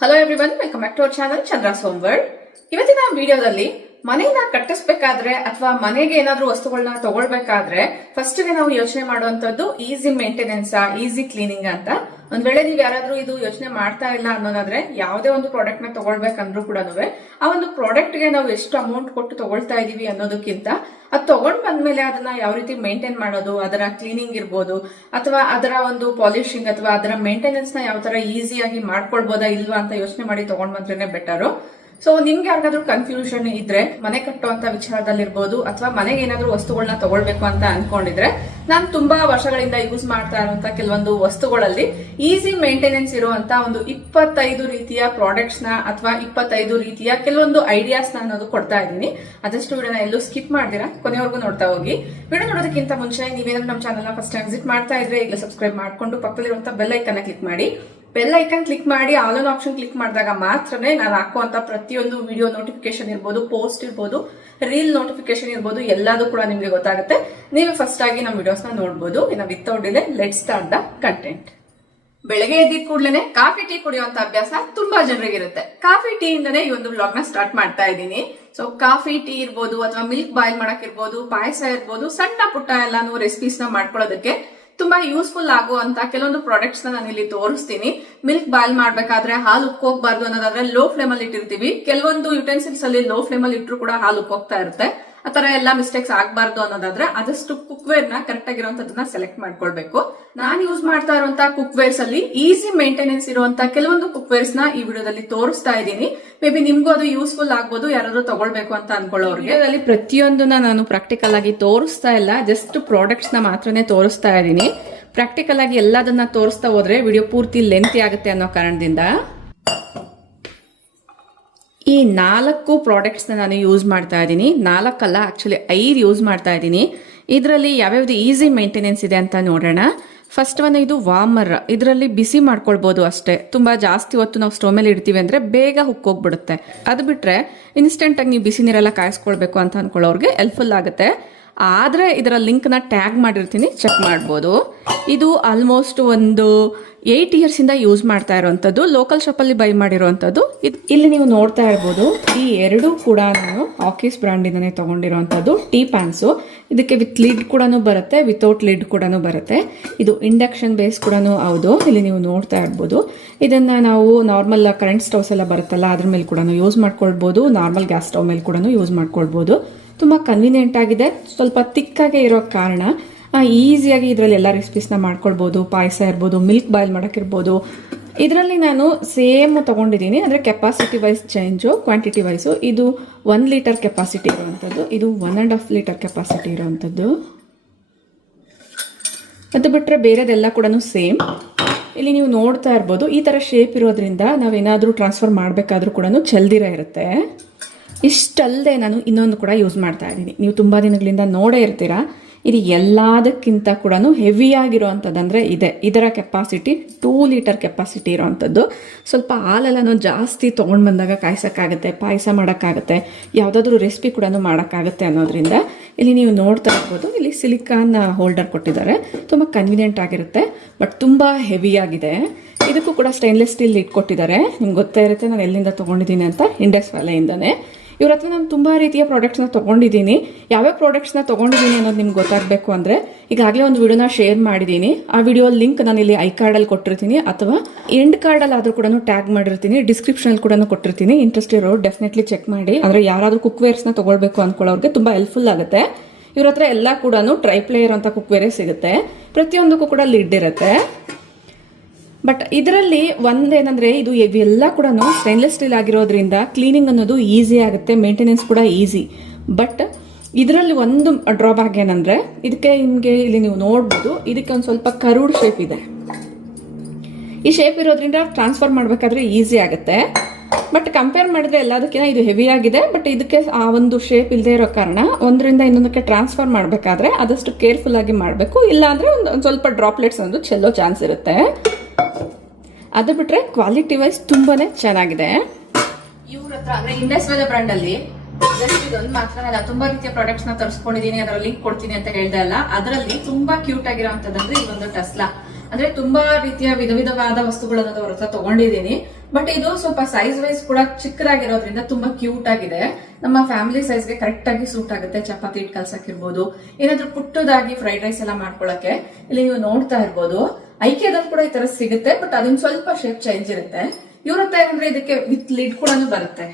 Hello everyone, welcome back to our channel Chandra's home world. ಇವತ್ತಿನ ವಿಡಿಯೋದಲ್ಲಿ ಮನೆಯನ್ನ ಕಟ್ಟಿಸ್ಬೇಕಾದ್ರೆ ಅಥವಾ ಮನೆಗೆ ಏನಾದ್ರೂ ವಸ್ತುಗಳನ್ನ ತಗೊಳ್ಬೇಕಾದ್ರೆ ಫಸ್ಟ್ ಗೆ ನಾವು ಯೋಚನೆ ಮಾಡುವಂತದ್ದು ಈಸಿ ಮೇಂಟೆನೆನ್ಸ್, ಈಸಿ ಕ್ಲೀನಿಂಗ್ ಅಂತ. ಒಂದ್ ವೇಳೆ ನೀವ್ ಯಾರಾದ್ರೂ ಇದು ಯೋಚನೆ ಮಾಡ್ತಾ ಇಲ್ಲ ಅನ್ನೋದಾದ್ರೆ ಯಾವುದೇ ಒಂದು ಪ್ರಾಡಕ್ಟ್ ನ ತಗೊಳ್ಬೇಕಂದ್ರೂ ಕೂಡ ಆ ಒಂದು ಪ್ರಾಡಕ್ಟ್ ಗೆ ನಾವು ಎಷ್ಟು ಅಮೌಂಟ್ ಕೊಟ್ಟು ತಗೊಳ್ತಾ ಇದೀವಿ ಅನ್ನೋದಕ್ಕಿಂತ ಅದು ತಗೊಂಡ್ ಬಂದ್ಮೇಲೆ ಅದನ್ನ ಯಾವ ರೀತಿ ಮೇಂಟೈನ್ ಮಾಡೋದು, ಅದರ ಕ್ಲೀನಿಂಗ್ ಇರ್ಬೋದು ಅಥವಾ ಅದರ ಒಂದು ಪಾಲಿಶಿಂಗ್ ಅಥವಾ ಅದರ ಮೇಂಟೆನೆನ್ಸ್ ನ ಯಾವ ತರ ಈಸಿಯಾಗಿ ಮಾಡ್ಕೊಳ್ಬೋದಾ ಇಲ್ವಾ ಅಂತ ಯೋಚನೆ ಮಾಡಿ ತಗೊಂಡ್ ಬಂದ್ರೇನೆ ಬೆಟರ್. ಸೊ ನಿಮ್ಗೆ ಯಾರಿಗಾದ್ರೂ ಕನ್ಫ್ಯೂಷನ್ ಇದ್ರೆ ಮನೆ ಕಟ್ಟುವಂತ ವಿಚಾರದಲ್ಲಿರ್ಬೋದು ಅಥವಾ ಮನೆಗೆ ಏನಾದ್ರೂ ವಸ್ತುಗಳನ್ನ ತಗೊಳ್ಬೇಕು ಅಂತ ಅನ್ಕೊಂಡಿದ್ರೆ, ನಾನು ತುಂಬಾ ವರ್ಷಗಳಿಂದ ಯೂಸ್ ಮಾಡ್ತಾ ಇರುವಂತ ಕೆಲವೊಂದು ವಸ್ತುಗಳಲ್ಲಿ ಈಸಿ ಮೇಂಟೆನೆನ್ಸ್ ಇರುವಂತ ಒಂದು 25 ರೀತಿಯ ಪ್ರಾಡಕ್ಟ್ಸ್ ನ ಅಥವಾ 25 ರೀತಿಯ ಕೆಲವೊಂದು ಐಡಿಯಾಸ್ ನ ಅನ್ನೋದು ಕೊಡ್ತಾ ಇದ್ದೀನಿ. ಅದಷ್ಟು ವಿಡಿಯೋನ ಎಲ್ಲೂ ಸ್ಕಿಪ್ ಮಾಡ್ದಿರಾ ಕೊನೆವರೆಗೂ ನೋಡ್ತಾ ಹೋಗಿ. ವಿಡಿಯೋ ನೋಡೋದಕ್ಕಿಂತ ಮುಂಚೆ ನೀವೇನಾದ್ರೂ ನಮ್ಮ ಚಾನಲ್ ನ ಫಸ್ಟ್ ಟೈಮ್ ವಿಸಿಟ್ ಮಾಡ್ತಾ ಇದ್ರೆ ಈಗ ಸಬ್ಸ್ಕ್ರೈಬ್ ಮಾಡ್ಕೊಂಡು ಪಕ್ಕದಲ್ಲಿರುವಂತ ಬೆಲ್ ಐಕನ್ ಕ್ಲಿಕ್ ಮಾಡಿ. ಬೆಲ್ ಐಕನ್ ಕ್ಲಿಕ್ ಮಾಡಿ ಆಲ್ ಆನ್ ಆಪ್ಷನ್ ಕ್ಲಿಕ್ ಮಾಡಿದಾಗ ಮಾತ್ರನೇ ನಾನು ಹಾಕುವಂತ ಪ್ರತಿಯೊಂದು ವಿಡಿಯೋ ನೋಟಿಫಿಕೇಶನ್ ಇರ್ಬೋದು, ಪೋಸ್ಟ್ ಇರ್ಬೋದು, ರೀಲ್ ನೋಟಿಫಿಕೇಶನ್ ಇರ್ಬೋದು, ಎಲ್ಲದೂ ಕೂಡ ನಿಮ್ಗೆ ಗೊತ್ತಾಗುತ್ತೆ. ನೀವು ಫಸ್ಟ್ ಆಗಿ ನಮ್ಮ ವಿಡಿಯೋಸ್ ನ ನೋಡಬಹುದು. ಇನ್ನು without delay let's start the content. ಬೆಳಗ್ಗೆ ಎದ್ದಿದ ಕೂಡಲೇ ಕಾಫಿ ಟೀ ಕುಡಿಯುವಂತ ಅಭ್ಯಾಸ ತುಂಬಾ ಜನರಿಗಿರುತ್ತೆ. ಕಾಫಿ ಟೀ ಇಂದನೇ ಈ ಒಂದು ವ್ಲಾಗ್ ನ ಸ್ಟಾರ್ಟ್ ಮಾಡ್ತಾ ಇದ್ದೀನಿ. ಸೊ ಕಾಫಿ ಟೀ ಇರ್ಬೋದು ಅಥವಾ ಮಿಲ್ಕ್ ಬಾಯ್ಲ್ ಮಾಡಕ್ ಇರ್ಬೋದು, ಪಾಯಸ ಇರ್ಬೋದು, ಸಣ್ಣ ಪುಟ್ಟ ಎಲ್ಲಾನು ರೆಸಿಪೀಸ್ ನ ಮಾಡ್ಕೊಳ್ಳೋದಕ್ಕೆ ತುಂಬಾ ಯೂಸ್ಫುಲ್ ಆಗುವಂತ ಕೆಲವೊಂದು ಪ್ರಾಡಕ್ಟ್ಸ್ ನ ನಾನು ಇಲ್ಲಿ ತೋರಿಸ್ತೀನಿ. ಮಿಲ್ಕ್ ಬಾಯ್ಲ್ ಮಾಡ್ಬೇಕಾದ್ರೆ ಹಾಲು ಉಕ್ಕೋಗ್ಬಾರ್ದು ಅನ್ನೋದಾದ್ರೆ ಲೋ ಫ್ಲೇಮ್ ಅಲ್ಲಿ ಇಟ್ಟಿರ್ತೀವಿ. ಕೆಲವೊಂದು ಯುಟೆನ್ಸಿಲ್ಸ್ ಅಲ್ಲಿ ಲೋ ಫ್ಲೇಮ್ ಅಲ್ಲಿ ಇಟ್ಟರು ಕೂಡ ಹಾಲು ಉಕ್ಕೋಗ್ತಾ ಇರುತ್ತೆ. ಆತರ ಎಲ್ಲಾ ಮಿಸ್ಟೇಕ್ಸ್ ಆಗ್ಬಾರ್ದು ಅನ್ನೋದಾದ್ರೆ ಆದಷ್ಟು ಕುಕ್ವೇರ್ ನ ಕರೆಕ್ಟ್ ಆಗಿರುವಂತದನ್ನ ಸೆಲೆಕ್ಟ್ ಮಾಡ್ಕೊಳ್ಬೇಕು. ನಾನು ಯೂಸ್ ಮಾಡ್ತಾ ಇರುವಂತ ಕುಕ್ವೇರ್ಸ್ ಅಲ್ಲಿ ಈಸಿ ಮೇಂಟೆನೆನ್ಸ್ ಇರುವಂತ ಕೆಲವೊಂದು ಕುಕ್ವೇರ್ಸ್ ನ ಈ ವಿಡಿಯೋದಲ್ಲಿ ತೋರಿಸ್ತಾ ಇದ್ದೀನಿ. ಮೇ ಬಿ ನಿಮ್ಗೂ ಅದು ಯೂಸ್ಫುಲ್ ಆಗ್ಬೋದು ಯಾರಾದ್ರೂ ತಗೊಳ್ಬೇಕು ಅಂತ ಅನ್ಕೊಳ್ಳೋರಿಗೆ. ಅದರಲ್ಲಿ ಪ್ರತಿಯೊಂದನ್ನ ನಾನು ಪ್ರಾಕ್ಟಿಕಲ್ ಆಗಿ ತೋರಿಸ್ತಾ ಇಲ್ಲ, ಜಸ್ಟ್ ಪ್ರಾಡಕ್ಟ್ಸ್ ನ ಮಾತ್ರನೇ ತೋರಿಸ್ತಾ ಇದ್ದೀನಿ. ಪ್ರಾಕ್ಟಿಕಲ್ ಆಗಿ ಎಲ್ಲದನ್ನ ತೋರಿಸ್ತಾ ಹೋದ್ರೆ ವಿಡಿಯೋ ಪೂರ್ತಿ ಲೆಂತಿ ಆಗುತ್ತೆ ಅನ್ನೋ ಕಾರಣದಿಂದ ಈ 4 ಪ್ರಾಡಕ್ಟ್ಸ್ ನಾನು ಯೂಸ್ ಮಾಡ್ತಾ ಇದ್ದೀನಿ. 4 ಅಲ್ಲ, ಆಕ್ಚುಲಿ 5 ಯೂಸ್ ಮಾಡ್ತಾ ಇದ್ದೀನಿ. ಇದರಲ್ಲಿ ಯಾವ್ಯಾವ್ದು ಈಸಿ ಮೇಂಟೆನೆನ್ಸ್ ಇದೆ ಅಂತ ನೋಡೋಣ. ಫಸ್ಟ್ ಒನ್ ಇದು ವಾರ್ಮರ್. ಇದರಲ್ಲಿ ಬಿಸಿ ಮಾಡ್ಕೊಳ್ಬಹುದು ಅಷ್ಟೇ. ತುಂಬಾ ಜಾಸ್ತಿ ಹೊತ್ತು ನಾವು ಸ್ಟವ್ ಮೇಲೆ ಇಡ್ತೀವಿ ಅಂದ್ರೆ ಬೇಗ ಹುಕ್ಕೋಗ್ಬಿಡುತ್ತೆ. ಅದು ಬಿಟ್ರೆ ಇನ್ಸ್ಟೆಂಟ್ ಆಗಿ ನೀವು ಬಿಸಿ ನೀರೆಲ್ಲ ಕಾಯಿಸ್ಕೊಳ್ಬೇಕು ಅಂತ ಅನ್ಕೊಳ್ಳೋರ್ಗೆ ಹೆಲ್ಪ್ಫುಲ್ ಆಗುತ್ತೆ. ಆದ್ರೆ ಇದರ ಲಿಂಕ್ ನ ಟ್ಯಾಗ್ ಮಾಡಿರ್ತೀನಿ, ಚೆಕ್ ಮಾಡ್ಬೋದು. ಇದು ಆಲ್ಮೋಸ್ಟ್ ಒಂದು 8 ಇಯರ್ಸ್ ಇಂದ ಯೂಸ್ ಮಾಡ್ತಾ ಇರುವಂತದ್ದು. ಲೋಕಲ್ ಶಾಪ್ ಅಲ್ಲಿ ಬೈ ಮಾಡಿರುವಂತದ್ದು. ಇಲ್ಲಿ ನೀವು ನೋಡ್ತಾ ಇರ್ಬೋದು, ಈ 2 ಕೂಡ ನಾನು ಆಕೀಸ್ ಬ್ರಾಂಡ್ ಇಂದಾನೆ ತಗೊಂಡಿರುವಂತದ್ದು ಟೀ ಪ್ಯಾನ್ಸ್. ಇದಕ್ಕೆ ವಿತ್ ಲಿಡ್ ಕೂಡ ಬರುತ್ತೆ, ವಿತೌಟ್ ಲಿಡ್ ಕೂಡ ಬರುತ್ತೆ. ಇದು ಇಂಡಕ್ಷನ್ ಬೇಸ್ ಕೂಡ ಹೌದು. ಇಲ್ಲಿ ನೀವು ನೋಡ್ತಾ ಇರ್ಬೋದು. ಇದನ್ನ ನಾವು ನಾರ್ಮಲ್ ಕರೆಂಟ್ ಸ್ಟವ್ಸ್ ಎಲ್ಲ ಬರುತ್ತಲ್ಲ ಅದ್ರ ಮೇಲೆ ಕೂಡ ಯೂಸ್ ಮಾಡ್ಕೊಳ್ಬಹುದು. ನಾರ್ಮಲ್ ಗ್ಯಾಸ್ ಸ್ಟವ್ ಮೇಲೆ ಕೂಡ ಯೂಸ್ ಮಾಡ್ಕೊಳ್ಬಹುದು. ತುಂಬಾ ಕನ್ವೀನಿಯೆಂಟ್ ಆಗಿದೆ. ಸ್ವಲ್ಪ ತಿಕ್ಕಾಗೆ ಇರೋ ಕಾರಣ ಈಸಿಯಾಗಿ ಇದರಲ್ಲಿ ಎಲ್ಲ ರೆಸಿಪೀಸ್ ನ ಮಾಡ್ಕೊಳ್ಬಹುದು. ಪಾಯಸ ಇರ್ಬೋದು, ಮಿಲ್ಕ್ ಬಾಯ್ಲ್ ಮಾಡಕ್ಕಿರ್ಬೋದು. ಇದರಲ್ಲಿ ನಾನು ಸೇಮ್ ತಗೊಂಡಿದ್ದೀನಿ, ಅಂದ್ರೆ capacity wise change, quantity wise. ಇದು 1 ಲೀಟರ್ ಕೆಪಾಸಿಟಿ ಇರುವಂತದ್ದು, ಇದು 1.5 ಲೀಟರ್ ಕೆಪಾಸಿಟಿ ಇರುವಂತದ್ದು. ಅದು ಬಿಟ್ರೆ ಬೇರೆದೆಲ್ಲ ಕೂಡ ಸೇಮ್. ಇಲ್ಲಿ ನೀವು ನೋಡ್ತಾ ಇರ್ಬೋದು, ಈ ತರ ಶೇಪ್ ಇರೋದ್ರಿಂದ ನಾವೇನಾದ್ರೂ ಟ್ರಾನ್ಸ್ಫರ್ ಮಾಡ್ಬೇಕಾದ್ರೂ ಕೂಡ ಚಲ್ದಿರ ಇರುತ್ತೆ. ಇಷ್ಟಲ್ಲದೆ ನಾನು ಇನ್ನೊಂದು ಕೂಡ ಯೂಸ್ ಮಾಡ್ತಾ ಇದ್ದೀನಿ. ನೀವು ತುಂಬಾ ದಿನಗಳಿಂದ ನೋಡೇ ಇರ್ತೀರಾ. ಇದು ಎಲ್ಲದಕ್ಕಿಂತ ಕೂಡ ಹೆವಿ ಆಗಿರುವಂಥದ್ದು ಅಂದ್ರೆ ಇದೆ. ಇದರ ಕೆಪಾಸಿಟಿ 2 ಲೀಟರ್ ಕೆಪಾಸಿಟಿ ಇರೋವಂಥದ್ದು. ಸ್ವಲ್ಪ ಹಾಲೆಲ್ಲನೂ ಜಾಸ್ತಿ ತೊಗೊಂಡು ಬಂದಾಗ ಕಾಯಿಸೋಕ್ಕಾಗುತ್ತೆ, ಪಾಯಸ ಮಾಡೋಕ್ಕಾಗುತ್ತೆ, ಯಾವುದಾದ್ರೂ ರೆಸಿಪಿ ಕೂಡ ಮಾಡೋಕ್ಕಾಗುತ್ತೆ ಅನ್ನೋದ್ರಿಂದ ಇಲ್ಲಿ ನೀವು ನೋಡ್ತಾ ಇರ್ಬೋದು. ಇಲ್ಲಿ ಸಿಲಿಕಾನ್ ಹೋಲ್ಡರ್ ಕೊಟ್ಟಿದ್ದಾರೆ. ತುಂಬ ಕನ್ವೀನಿಯೆಂಟ್ ಆಗಿರುತ್ತೆ, ಬಟ್ ತುಂಬ ಹೆವಿ ಆಗಿದೆ. ಇದಕ್ಕೂ ಕೂಡ ಸ್ಟೈನ್ಲೆಸ್ ಸ್ಟೀಲ್ ಇಟ್ಕೊಟ್ಟಿದ್ದಾರೆ. ನಿಮ್ಗೆ ಗೊತ್ತೇ ಇರುತ್ತೆ ನಾನು ಎಲ್ಲಿಂದ ತೊಗೊಂಡಿದ್ದೀನಿ ಅಂತ, ಇಂಡಸ್ ವ್ಯಾಲಿಯಿಂದನೇ. ಇವ್ರ ಹತ್ರ ನಾನು ತುಂಬಾ ರೀತಿಯ ಪ್ರಾಡಕ್ಟ್ಸ್ನ ತೊಗೊಂಡಿದ್ದೀನಿ. ಯಾವ್ಯಾವ ಪ್ರಾಡಕ್ಟ್ಸ್ನ ತೊಗೊಂಡಿದ್ದೀನಿ ಅನ್ನೋದು ನಿಮ್ಗೆ ಗೊತ್ತಾಗಬೇಕು ಅಂದ್ರೆ ಈಗಾಗಲೇ ಒಂದು ವಿಡಿಯೋನ ಶೇರ್ ಮಾಡಿದ್ದೀನಿ. ಆ ವಿಡಿಯೋ ಲಿಂಕ್ ನಾನು ಇಲ್ಲಿ ಐ ಕಾರ್ಡಲ್ಲಿ ಕೊಟ್ಟಿರ್ತೀನಿ ಅಥವಾ ಎಂಡ್ ಕಾರ್ಡಲ್ಲಿ ಆದರೂ ಕೂಡ ಟ್ಯಾಗ್ ಮಾಡಿರ್ತೀನಿ, ಡಿಸ್ಕ್ರಿಪ್ಷನಲ್ಲಿ ಕೂಡ ಕೊಟ್ಟಿರ್ತೀನಿ. ಇಂಟ್ರೆಸ್ಟ್ ಇರೋರು ಡೆಫಿನೆಟ್ಲಿ ಚೆಕ್ ಮಾಡಿ. ಅಂದ್ರೆ ಯಾರಾದ್ರೂ ಕುಕ್ವೇರ್ಸ್ನ ತೊಗೊಳ್ಬೇಕು ಅನ್ಕೊಳ್ಳೋರಿಗೆ ತುಂಬಾ ಹೆಲ್ಪ್ಫುಲ್ ಆಗುತ್ತೆ. ಇವ್ರ ಹತ್ರ ಎಲ್ಲ ಕೂಡ ಟ್ರೈ ಪ್ಲೇಯರ್ ಅಂತ ಕುಕ್ವೇರೇ ಸಿಗುತ್ತೆ. ಪ್ರತಿಯೊಂದಕ್ಕೂ ಕೂಡ ಲಿಡ್ ಇರುತ್ತೆ. ಬಟ್ ಇದರಲ್ಲಿ ಒಂದೇನಂದ್ರೆ ಇದು ಇವೆಲ್ಲ ಕೂಡ ಸ್ಟೈನ್ಲೆಸ್ ಸ್ಟೀಲ್ ಆಗಿರೋದ್ರಿಂದ ಕ್ಲೀನಿಂಗ್ ಅನ್ನೋದು ಈಸಿ ಆಗುತ್ತೆ, ಮೇಂಟೆನೆನ್ಸ್ ಕೂಡ ಈಸಿ. ಬಟ್ ಇದರಲ್ಲಿ ಒಂದು ಡ್ರಾಬ್ಯಾಕ್ ಏನಂದ್ರೆ ಇದಕ್ಕೆ ನಿಮಗೆ ಇಲ್ಲಿ ನೀವು ನೋಡ್ಬೋದು, ಇದಕ್ಕೆ ಒಂದು ಸ್ವಲ್ಪ ಕರ್ವ್ಡ್ ಶೇಪ್ ಇದೆ. ಈ ಶೇಪ್ ಇರೋದ್ರಿಂದ ಟ್ರಾನ್ಸ್ಫರ್ ಮಾಡಬೇಕಾದ್ರೆ ಈಸಿ ಆಗುತ್ತೆ. ಬಟ್ ಕಂಪೇರ್ ಮಾಡಿದ್ರೆ ಎಲ್ಲದಕ್ಕಿಂತ ಇದು ಹೆವಿ ಆಗಿದೆ. ಬಟ್ ಇದಕ್ಕೆ ಆ ಒಂದು ಶೇಪ್ ಇಲ್ಲದೆ ಇರೋ ಕಾರಣ ಒಂದರಿಂದ ಇನ್ನೊಂದಕ್ಕೆ ಟ್ರಾನ್ಸ್ಫರ್ ಮಾಡಬೇಕಾದ್ರೆ ಆದಷ್ಟು ಕೇರ್ಫುಲ್ ಆಗಿ ಮಾಡಬೇಕು. ಇಲ್ಲ ಅಂದ್ರೆ ಒಂದು ಸ್ವಲ್ಪ ಡ್ರಾಪ್ಲೆಟ್ಸ್ ಅನ್ನೋದು ಚೆಲ್ಲೋ ಚಾನ್ಸ್ ಇರುತ್ತೆ. ಅದು ಬಿಟ್ರೆ ಕ್ವಾಲಿಟಿ ವೈಸ್ ತುಂಬಾನೇ ಚೆನ್ನಾಗಿದೆ. ಇವ್ರ ಹತ್ರ ಅಂದ್ರೆ ಇಂಡಸ್ ವ್ಯಾಲಿ ಬ್ರ್ಯಾಂಡ್ ಅಲ್ಲಿ ಜಸ್ಟ್ ಇದೊಂದು ಮಾತ್ರ ಅಲ್ಲ, ತುಂಬಾ ರೀತಿಯ ಪ್ರಾಡಕ್ಟ್ಸ್ ನ ತರಿಸ್ಕೊಂಡಿದ್ದೀನಿ. ಅದರ ಲಿಂಕ್ ಕೊಡ್ತೀನಿ ಅಂತ ಹೇಳ್ದೆ ಅಲ್ಲ, ಅದರಲ್ಲಿ ತುಂಬಾ ಕ್ಯೂಟ್ ಆಗಿರೋಂಥದ್ದಂದ್ರೆ ಈ ಒಂದು ಟಸ್ಲಾ. ಅಂದ್ರೆ ತುಂಬಾ ರೀತಿಯ ವಿಧವಾದ ವಸ್ತುಗಳನ್ನ ಅವ್ರ ಹತ್ರ ತಗೊಂಡಿದ್ದೀನಿ. ಬಟ್ ಇದು ಸ್ವಲ್ಪ ಸೈಜ್ ವೈಸ್ ಕೂಡ ಚಿಕ್ಕದಾಗಿರೋದ್ರಿಂದ ತುಂಬಾ ಕ್ಯೂಟ್ ಆಗಿದೆ. ನಮ್ಮ ಫ್ಯಾಮಿಲಿ ಸೈಜ್ಗೆ ಕರೆಕ್ಟ್ ಆಗಿ ಸೂಟ್ ಆಗುತ್ತೆ. ಚಪಾತಿ ಇಟ್ಟು ಕಲ್ಸಕ್ಕಿರ್ಬೋದು, ಏನಾದ್ರೂ ಪುಟ್ಟದಾಗಿ ಫ್ರೈಡ್ ರೈಸ್ ಎಲ್ಲ ಮಾಡ್ಕೊಳಕ್ಕೆ. ಇಲ್ಲಿ ನೀವು ನೋಡ್ತಾ ಇರ್ಬೋದು, ಐಕೆದಲ್ಲಿ ಕೂಡ ಈ ತರ ಸಿಗುತ್ತೆ. ಬಟ್ ಅದನ್ನ ಸ್ವಲ್ಪ ಶೇಪ್ ಚೇಂಜ್ ಇರುತ್ತೆ. ಇವ್ರ ಹತ್ರ ಏನಂದ್ರೆ ಇದಕ್ಕೆ ವಿತ್ ಲಿಡ್ ಕೂಡ ಬರುತ್ತೆ.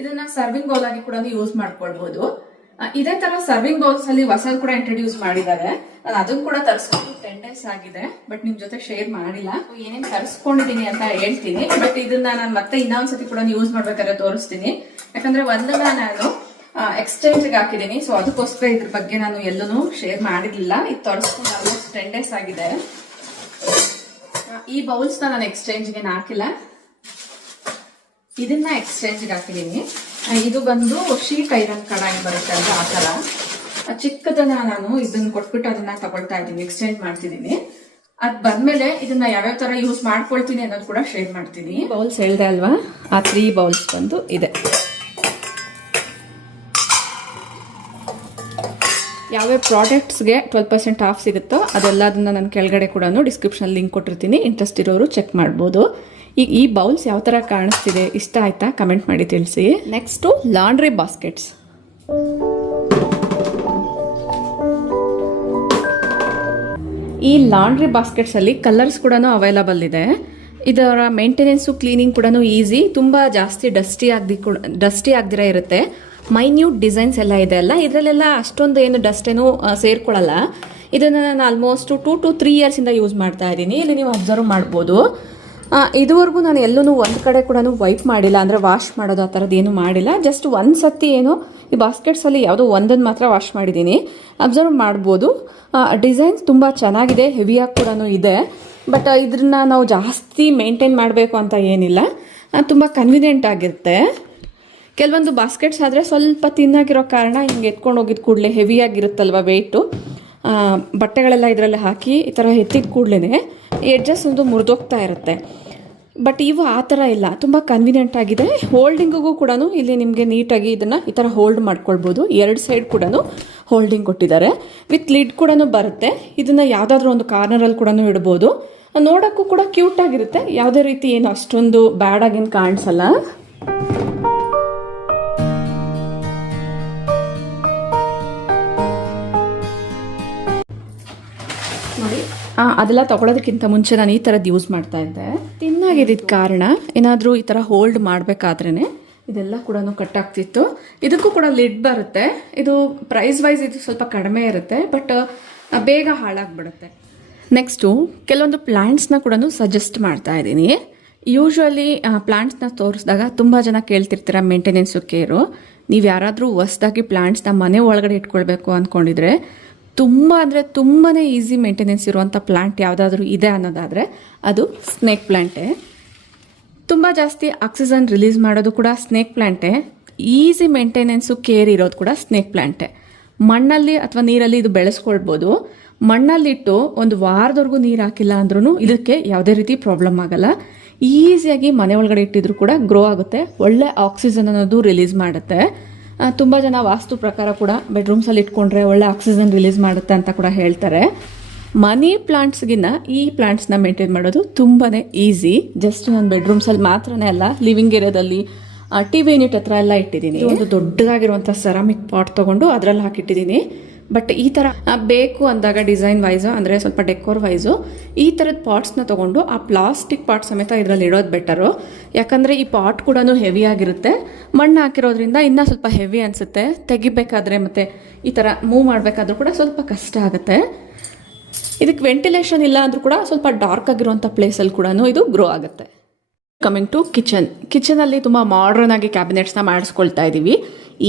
ಇದನ್ನ ಸರ್ವಿಂಗ್ ಬೌಲ್ ಆಗಿ ಕೂಡ ಯೂಸ್ ಮಾಡ್ಕೊಳ್ಬಹುದು. ಇದೇ ತರ ಸರ್ವಿಂಗ್ ಬೌಲ್ಸ್ ಅಲ್ಲಿ ಹೊಸದ್ ಕೂಡ ಇಂಟ್ರೊಡ್ಯೂಸ್ ಮಾಡಿದ್ದಾರೆ. ನಾನು ಅದನ್ನ ಕೂಡ ತರಿಸ್ಕೊಂಡು 10 days ಆಗಿದೆ, ಬಟ್ ನಿಮ್ ಜೊತೆ ಶೇರ್ ಮಾಡಿಲ್ಲ. ಏನೇನ್ ತರಿಸ್ಕೊಂಡಿದೀನಿ ಅಂತ ಹೇಳ್ತೀನಿ. ಬಟ್ ಇದನ್ನ ನಾನು ಮತ್ತೆ ಇನ್ನೊಂದ್ಸತಿ ಕೂಡ ಯೂಸ್ ಮಾಡ್ಬೇಕಾದ್ರೆ ತೋರಿಸ್ತೀನಿ. ಯಾಕಂದ್ರೆ ಒಂದನ್ನ ನಾನು ಎಕ್ಸ್ಚೇಂಜ್ ಹಾಕಿದೀನಿ. ಸೊ ಅದಕ್ಕೋಸ್ಕರ ಇದ್ರ ಬಗ್ಗೆ ನಾನು ಎಲ್ಲೂ ಶೇರ್ ಮಾಡಿರ್ಲಿಲ್ಲ. ಇದು ತರಿಸ್ಕೊಂಡು ಆಲ್ಮೋಸ್ಟ್ 10 days ಆಗಿದೆ. ಈ ಬೌಲ್ಸ್ ನಾನು ಎಕ್ಸ್ಚೇಂಜ್ ಗೆ ಹಾಕಿಲ್ಲ, ಇದನ್ನ ಎಕ್ಸ್ಚೇಂಜ್ ಹಾಕಿದೀನಿ. ಇದು ಬಂದು ಶೀಟ್ ಐರನ್ ಕಡಾಯಿ ಬರುತ್ತೆ ಅಲ್ವಾ, ಆ ತರ ಚಿಕ್ಕದನ್ನ ನಾನು ಇದನ್ನ ಕೊಟ್ಬಿಟ್ಟು ಅದನ್ನ ತಗೊಳ್ತಾ ಇದ್ದೀನಿ, ಎಕ್ಸ್ಚೇಂಜ್ ಮಾಡ್ತಿದ್ದೀನಿ. ಅದ್ ಬಂದ್ಮೇಲೆ ಇದನ್ನ ಯಾವ್ಯಾವ ತರ ಯೂಸ್ ಮಾಡ್ಕೊಳ್ತೀನಿ ಅನ್ನೋದು ಕೂಡ ಶೇರ್ ಮಾಡ್ತೀನಿ. ಬೌಲ್ಸ್ ಹೇಳ್ದೆ ಅಲ್ವಾ, ಆ 3 ಬೌಲ್ಸ್ ಬಂದು ಇದೆ. ಯಾವ್ಯಾವ ಪ್ರಾಡಕ್ಟ್ಸ್ಗೆ 12% ಆಫ್ ಸಿಗುತ್ತೋ ಅದೆಲ್ಲದನ್ನ ನಾನು ಕೆಳಗಡೆ ಕೂಡ ಡಿಸ್ಕ್ರಿಪ್ಷನ್ ಲಿಂಕ್ ಕೊಟ್ಟಿರ್ತೀನಿ. ಇಂಟ್ರೆಸ್ಟ್ ಇರೋರು ಚೆಕ್ ಮಾಡ್ಬೋದು. ಈಗ ಈ ಬೌಲ್ಸ್ ಯಾವ ಥರ ಕಾಣಿಸ್ತಿದೆ, ಇಷ್ಟ ಆಯ್ತಾ ಕಮೆಂಟ್ ಮಾಡಿ ತಿಳಿಸಿ. Next laundry baskets. ಈ ಲಾಂಡ್ರಿ ಬಾಸ್ಕೆಟ್ಸಲ್ಲಿ ಕಲರ್ಸ್ ಕೂಡ ಅವೈಲಬಲ್ ಇದೆ. ಇದರ ಮೇಂಟೆನೆನ್ಸು ಕ್ಲೀನಿಂಗ್ ಕೂಡ ಈಸಿ, ತುಂಬ ಜಾಸ್ತಿ ಡಸ್ಟಿ ಆಗದಿರ ಇರುತ್ತೆ. ಮೈನ್ಯೂಟ್ ಡಿಸೈನ್ಸ್ ಎಲ್ಲ ಇದೆ ಅಲ್ಲ, ಇದರಲ್ಲೆಲ್ಲ ಅಷ್ಟೊಂದು ಏನು ಡಸ್ಟ್ ಏನು ಸೇರ್ಕೊಳ್ಳಲ್ಲ. ಇದನ್ನು ನಾನು ಆಲ್ಮೋಸ್ಟ್ 2 to 3 years ಇಂದ ಯೂಸ್ ಮಾಡ್ತಾ ಇದ್ದೀನಿ. ಇಲ್ಲಿ ನೀವು ಅಬ್ಸರ್ವ್ ಮಾಡ್ಬೋದು. ಇದುವರೆಗೂ ನಾನು ಎಲ್ಲೂ ಒಂದು ಕಡೆ ಕೂಡ ವೈಪ್ ಮಾಡಿಲ್ಲ, ಅಂದರೆ ವಾಶ್ ಮಾಡೋದು ಆ ಥರದ್ದು ಏನು ಮಾಡಿಲ್ಲ. ಜಸ್ಟ್ ಒಂದು ಸತಿ ಏನು ಈ ಬಾಸ್ಕೆಟ್ಸಲ್ಲಿ ಯಾವುದೋ ಒಂದನ್ನು ಮಾತ್ರ ವಾಶ್ ಮಾಡಿದ್ದೀನಿ. ಅಬ್ಸರ್ವ್ ಮಾಡ್ಬೋದು. ಡಿಸೈನ್ಸ್ ತುಂಬ ಚೆನ್ನಾಗಿದೆ, ಹೆವಿಯಾಗಿ ಕೂಡ ಇದೆ. ಬಟ್ ಇದನ್ನ ನಾವು ಜಾಸ್ತಿ ಮೇಂಟೈನ್ ಮಾಡಬೇಕು ಅಂತ ಏನಿಲ್ಲ, ತುಂಬ ಕನ್ವಿನಿಯೆಂಟ್ ಆಗಿರುತ್ತೆ. ಕೆಲವೊಂದು ಬಾಸ್ಕೆಟ್ಸ್ ಆದರೆ ಸ್ವಲ್ಪ ತಿನ್ನಾಗಿರೋ ಕಾರಣ ಹಿಂಗೆ ಎತ್ಕೊಂಡು ಹೋಗಿದ ಕೂಡಲೇ ಹೆವಿಯಾಗಿರುತ್ತಲ್ವ ವೆಯ್ಟು, ಬಟ್ಟೆಗಳೆಲ್ಲ ಇದರಲ್ಲಿ ಹಾಕಿ ಈ ಥರ ಎತ್ತಿದ ಕೂಡಲೇ ಎಡ್ಜಸ್ ಒಂದು ಮುರಿದೋಗ್ತಾ ಇರುತ್ತೆ. ಬಟ್ ಇವು ಆ ಥರ ಇಲ್ಲ, ತುಂಬ ಕನ್ವಿನಿಯೆಂಟ್ ಆಗಿದೆ. ಹೋಲ್ಡಿಂಗಿಗೂ ಕೂಡ ಇಲ್ಲಿ ನಿಮಗೆ ನೀಟಾಗಿ ಇದನ್ನು ಈ ಥರ ಹೋಲ್ಡ್ ಮಾಡ್ಕೊಳ್ಬೋದು. 2 ಸೈಡ್ ಕೂಡ ಹೋಲ್ಡಿಂಗ್ ಕೊಟ್ಟಿದ್ದಾರೆ. ವಿತ್ ಲಿಡ್ ಕೂಡ ಬರುತ್ತೆ. ಇದನ್ನು ಯಾವುದಾದ್ರೂ ಒಂದು ಕಾರ್ನರಲ್ಲಿ ಕೂಡ ಇಡ್ಬೋದು. ನೋಡೋಕ್ಕೂ ಕೂಡ ಕ್ಯೂಟ್ ಆಗಿರುತ್ತೆ. ಯಾವುದೇ ರೀತಿ ಏನು ಅಷ್ಟೊಂದು ಬ್ಯಾಡ್ ಆಗೇನು ಕಾಣಿಸಲ್ಲ. ನೋಡಿ, ಅದೆಲ್ಲ ತಗೊಳ್ಳೋದಕ್ಕಿಂತ ಮುಂಚೆ ನಾನು ಈ ಥರದ್ದು ಯೂಸ್ ಮಾಡ್ತಾ ಇದ್ದೆ. ತಿನ್ನಾಗಿದ್ದ ಕಾರಣ ಏನಾದರೂ ಈ ಥರ ಹೋಲ್ಡ್ ಮಾಡಬೇಕಾದ್ರೇ ಇದೆಲ್ಲ ಕೂಡ ಕಟ್ಟಾಗ್ತಿತ್ತು. ಇದಕ್ಕೂ ಕೂಡ ಲಿಡ್ ಬರುತ್ತೆ. ಇದು ಪ್ರೈಸ್ ವೈಸ್ ಇದು ಸ್ವಲ್ಪ ಕಡಿಮೆ ಇರುತ್ತೆ, ಬಟ್ ಬೇಗ ಹಾಳಾಗ್ಬಿಡುತ್ತೆ. ನೆಕ್ಸ್ಟು ಕೆಲವೊಂದು ಪ್ಲ್ಯಾಂಟ್ಸ್ನ ಕೂಡ ಸಜೆಸ್ಟ್ ಮಾಡ್ತಾ ಇದ್ದೀನಿ. ಯೂಶ್ವಲಿ ಪ್ಲ್ಯಾಂಟ್ಸ್ನ ತೋರಿಸಿದಾಗ ತುಂಬ ಜನ ಕೇಳ್ತಿರ್ತೀರ ಮೇಂಟೆನೆನ್ಸು ಕೇರು. ನೀವು ಯಾರಾದರೂ ಹೊಸ್ದಾಗಿ ಪ್ಲ್ಯಾಂಟ್ಸ್ನ ಮನೆ ಒಳಗಡೆ ಇಟ್ಕೊಳ್ಬೇಕು ಅಂದ್ಕೊಂಡಿದ್ರೆ ತುಂಬ ಅಂದರೆ ತುಂಬಾ ಈಸಿ ಮೇಂಟೆನೆನ್ಸ್ ಇರುವಂಥ ಪ್ಲ್ಯಾಂಟ್ ಯಾವುದಾದ್ರೂ ಇದೆ ಅನ್ನೋದಾದರೆ ಅದು ಸ್ನೇಕ್ ಪ್ಲ್ಯಾಂಟೇ. ತುಂಬ ಜಾಸ್ತಿ ಆಕ್ಸಿಜನ್ ರಿಲೀಸ್ ಮಾಡೋದು ಕೂಡ ಸ್ನೇಕ್ ಪ್ಲ್ಯಾಂಟೇ. ಈಸಿ ಮೇಂಟೆನೆನ್ಸು ಕೇರ್ ಇರೋದು ಕೂಡ ಸ್ನೇಕ್ ಪ್ಲ್ಯಾಂಟೇ. ಮಣ್ಣಲ್ಲಿ ಅಥವಾ ನೀರಲ್ಲಿ ಇದು ಬೆಳೆಸ್ಕೊಳ್ಬೋದು. ಮಣ್ಣಲ್ಲಿಟ್ಟು ಒಂದು ವಾರದವರೆಗೂ ನೀರು ಹಾಕಿಲ್ಲ ಅಂದ್ರೂ ಇದಕ್ಕೆ ಯಾವುದೇ ರೀತಿ ಪ್ರಾಬ್ಲಮ್ ಆಗಲ್ಲ. ಈಸಿಯಾಗಿ ಮನೆ ಒಳಗಡೆ ಇಟ್ಟಿದ್ರು ಕೂಡ ಗ್ರೋ ಆಗುತ್ತೆ. ಒಳ್ಳೆ ಆಕ್ಸಿಜನ್ ಅನ್ನೋದು ರಿಲೀಸ್ ಮಾಡುತ್ತೆ. ತುಂಬ ಜನ ವಾಸ್ತು ಪ್ರಕಾರ ಕೂಡ ಬೆಡ್ರೂಮ್ಸಲ್ಲಿ ಇಟ್ಕೊಂಡ್ರೆ ಒಳ್ಳೆ ಆಕ್ಸಿಜನ್ ರಿಲೀಸ್ ಮಾಡುತ್ತೆ ಅಂತ ಕೂಡ ಹೇಳ್ತಾರೆ. ಮನಿ ಪ್ಲಾಂಟ್ಸ್ಗಿನ್ನ ಈ ಪ್ಲಾಂಟ್ಸ್ನ ಮೇಂಟೈನ್ ಮಾಡೋದು ತುಂಬಾ ಈಸಿ. ಜಸ್ಟ್ ನಾನು ಬೆಡ್ರೂಮ್ಸಲ್ಲಿ ಮಾತ್ರನೇ ಅಲ್ಲ, ಲಿವಿಂಗ್ ಏರಿಯಾದಲ್ಲಿ TV ಯೂನಿಟ್ ಹತ್ರ ಎಲ್ಲ ಇಟ್ಟಿದ್ದೀನಿ. ಒಂದು ದೊಡ್ಡದಾಗಿರುವಂಥ ಸೆರಾಮಿಕ್ ಪಾಟ್ ತೊಗೊಂಡು ಅದರಲ್ಲಿ ಹಾಕಿಟ್ಟಿದ್ದೀನಿ. ಬಟ್ ಈ ಥರ ಬೇಕು ಅಂದಾಗ ಡಿಸೈನ್ ವೈಸು, ಅಂದರೆ ಸ್ವಲ್ಪ ಡೆಕೋರ್ ವೈಸು ಈ ಥರದ ಪಾಟ್ಸ್ನ ತೊಗೊಂಡು ಆ ಪ್ಲಾಸ್ಟಿಕ್ ಪಾಟ್ ಸಮೇತ ಇದರಲ್ಲಿ ಇಡೋದು ಬೆಟರು. ಯಾಕಂದರೆ ಈ ಪಾಟ್ ಕೂಡ ಹೆವಿ ಆಗಿರುತ್ತೆ. ಮಣ್ಣು ಹಾಕಿರೋದ್ರಿಂದ ಇನ್ನೂ ಸ್ವಲ್ಪ ಹೆವಿ ಅನಿಸುತ್ತೆ. ತೆಗಿಬೇಕಾದ್ರೆ ಮತ್ತು ಈ ಥರ ಮೂವ್ ಮಾಡಬೇಕಾದ್ರೂ ಕೂಡ ಸ್ವಲ್ಪ ಕಷ್ಟ ಆಗುತ್ತೆ. ಇದಕ್ಕೆ ವೆಂಟಿಲೇಷನ್ ಇಲ್ಲ ಅಂದರೂ ಕೂಡ ಸ್ವಲ್ಪ ಡಾರ್ಕ್ ಆಗಿರುವಂಥ ಪ್ಲೇಸಲ್ಲಿ ಕೂಡ ಇದು ಗ್ರೋ ಆಗುತ್ತೆ. ಕಮಿಂಗ್ ಟು ಕಿಚನಲ್ಲಿ ತುಂಬ ಮಾಡರ್ನ್ ಆಗಿ ಕ್ಯಾಬಿನೆಟ್ಸ್ನ ಮಾಡಿಸ್ಕೊಳ್ತಾ ಇದ್ದೀವಿ.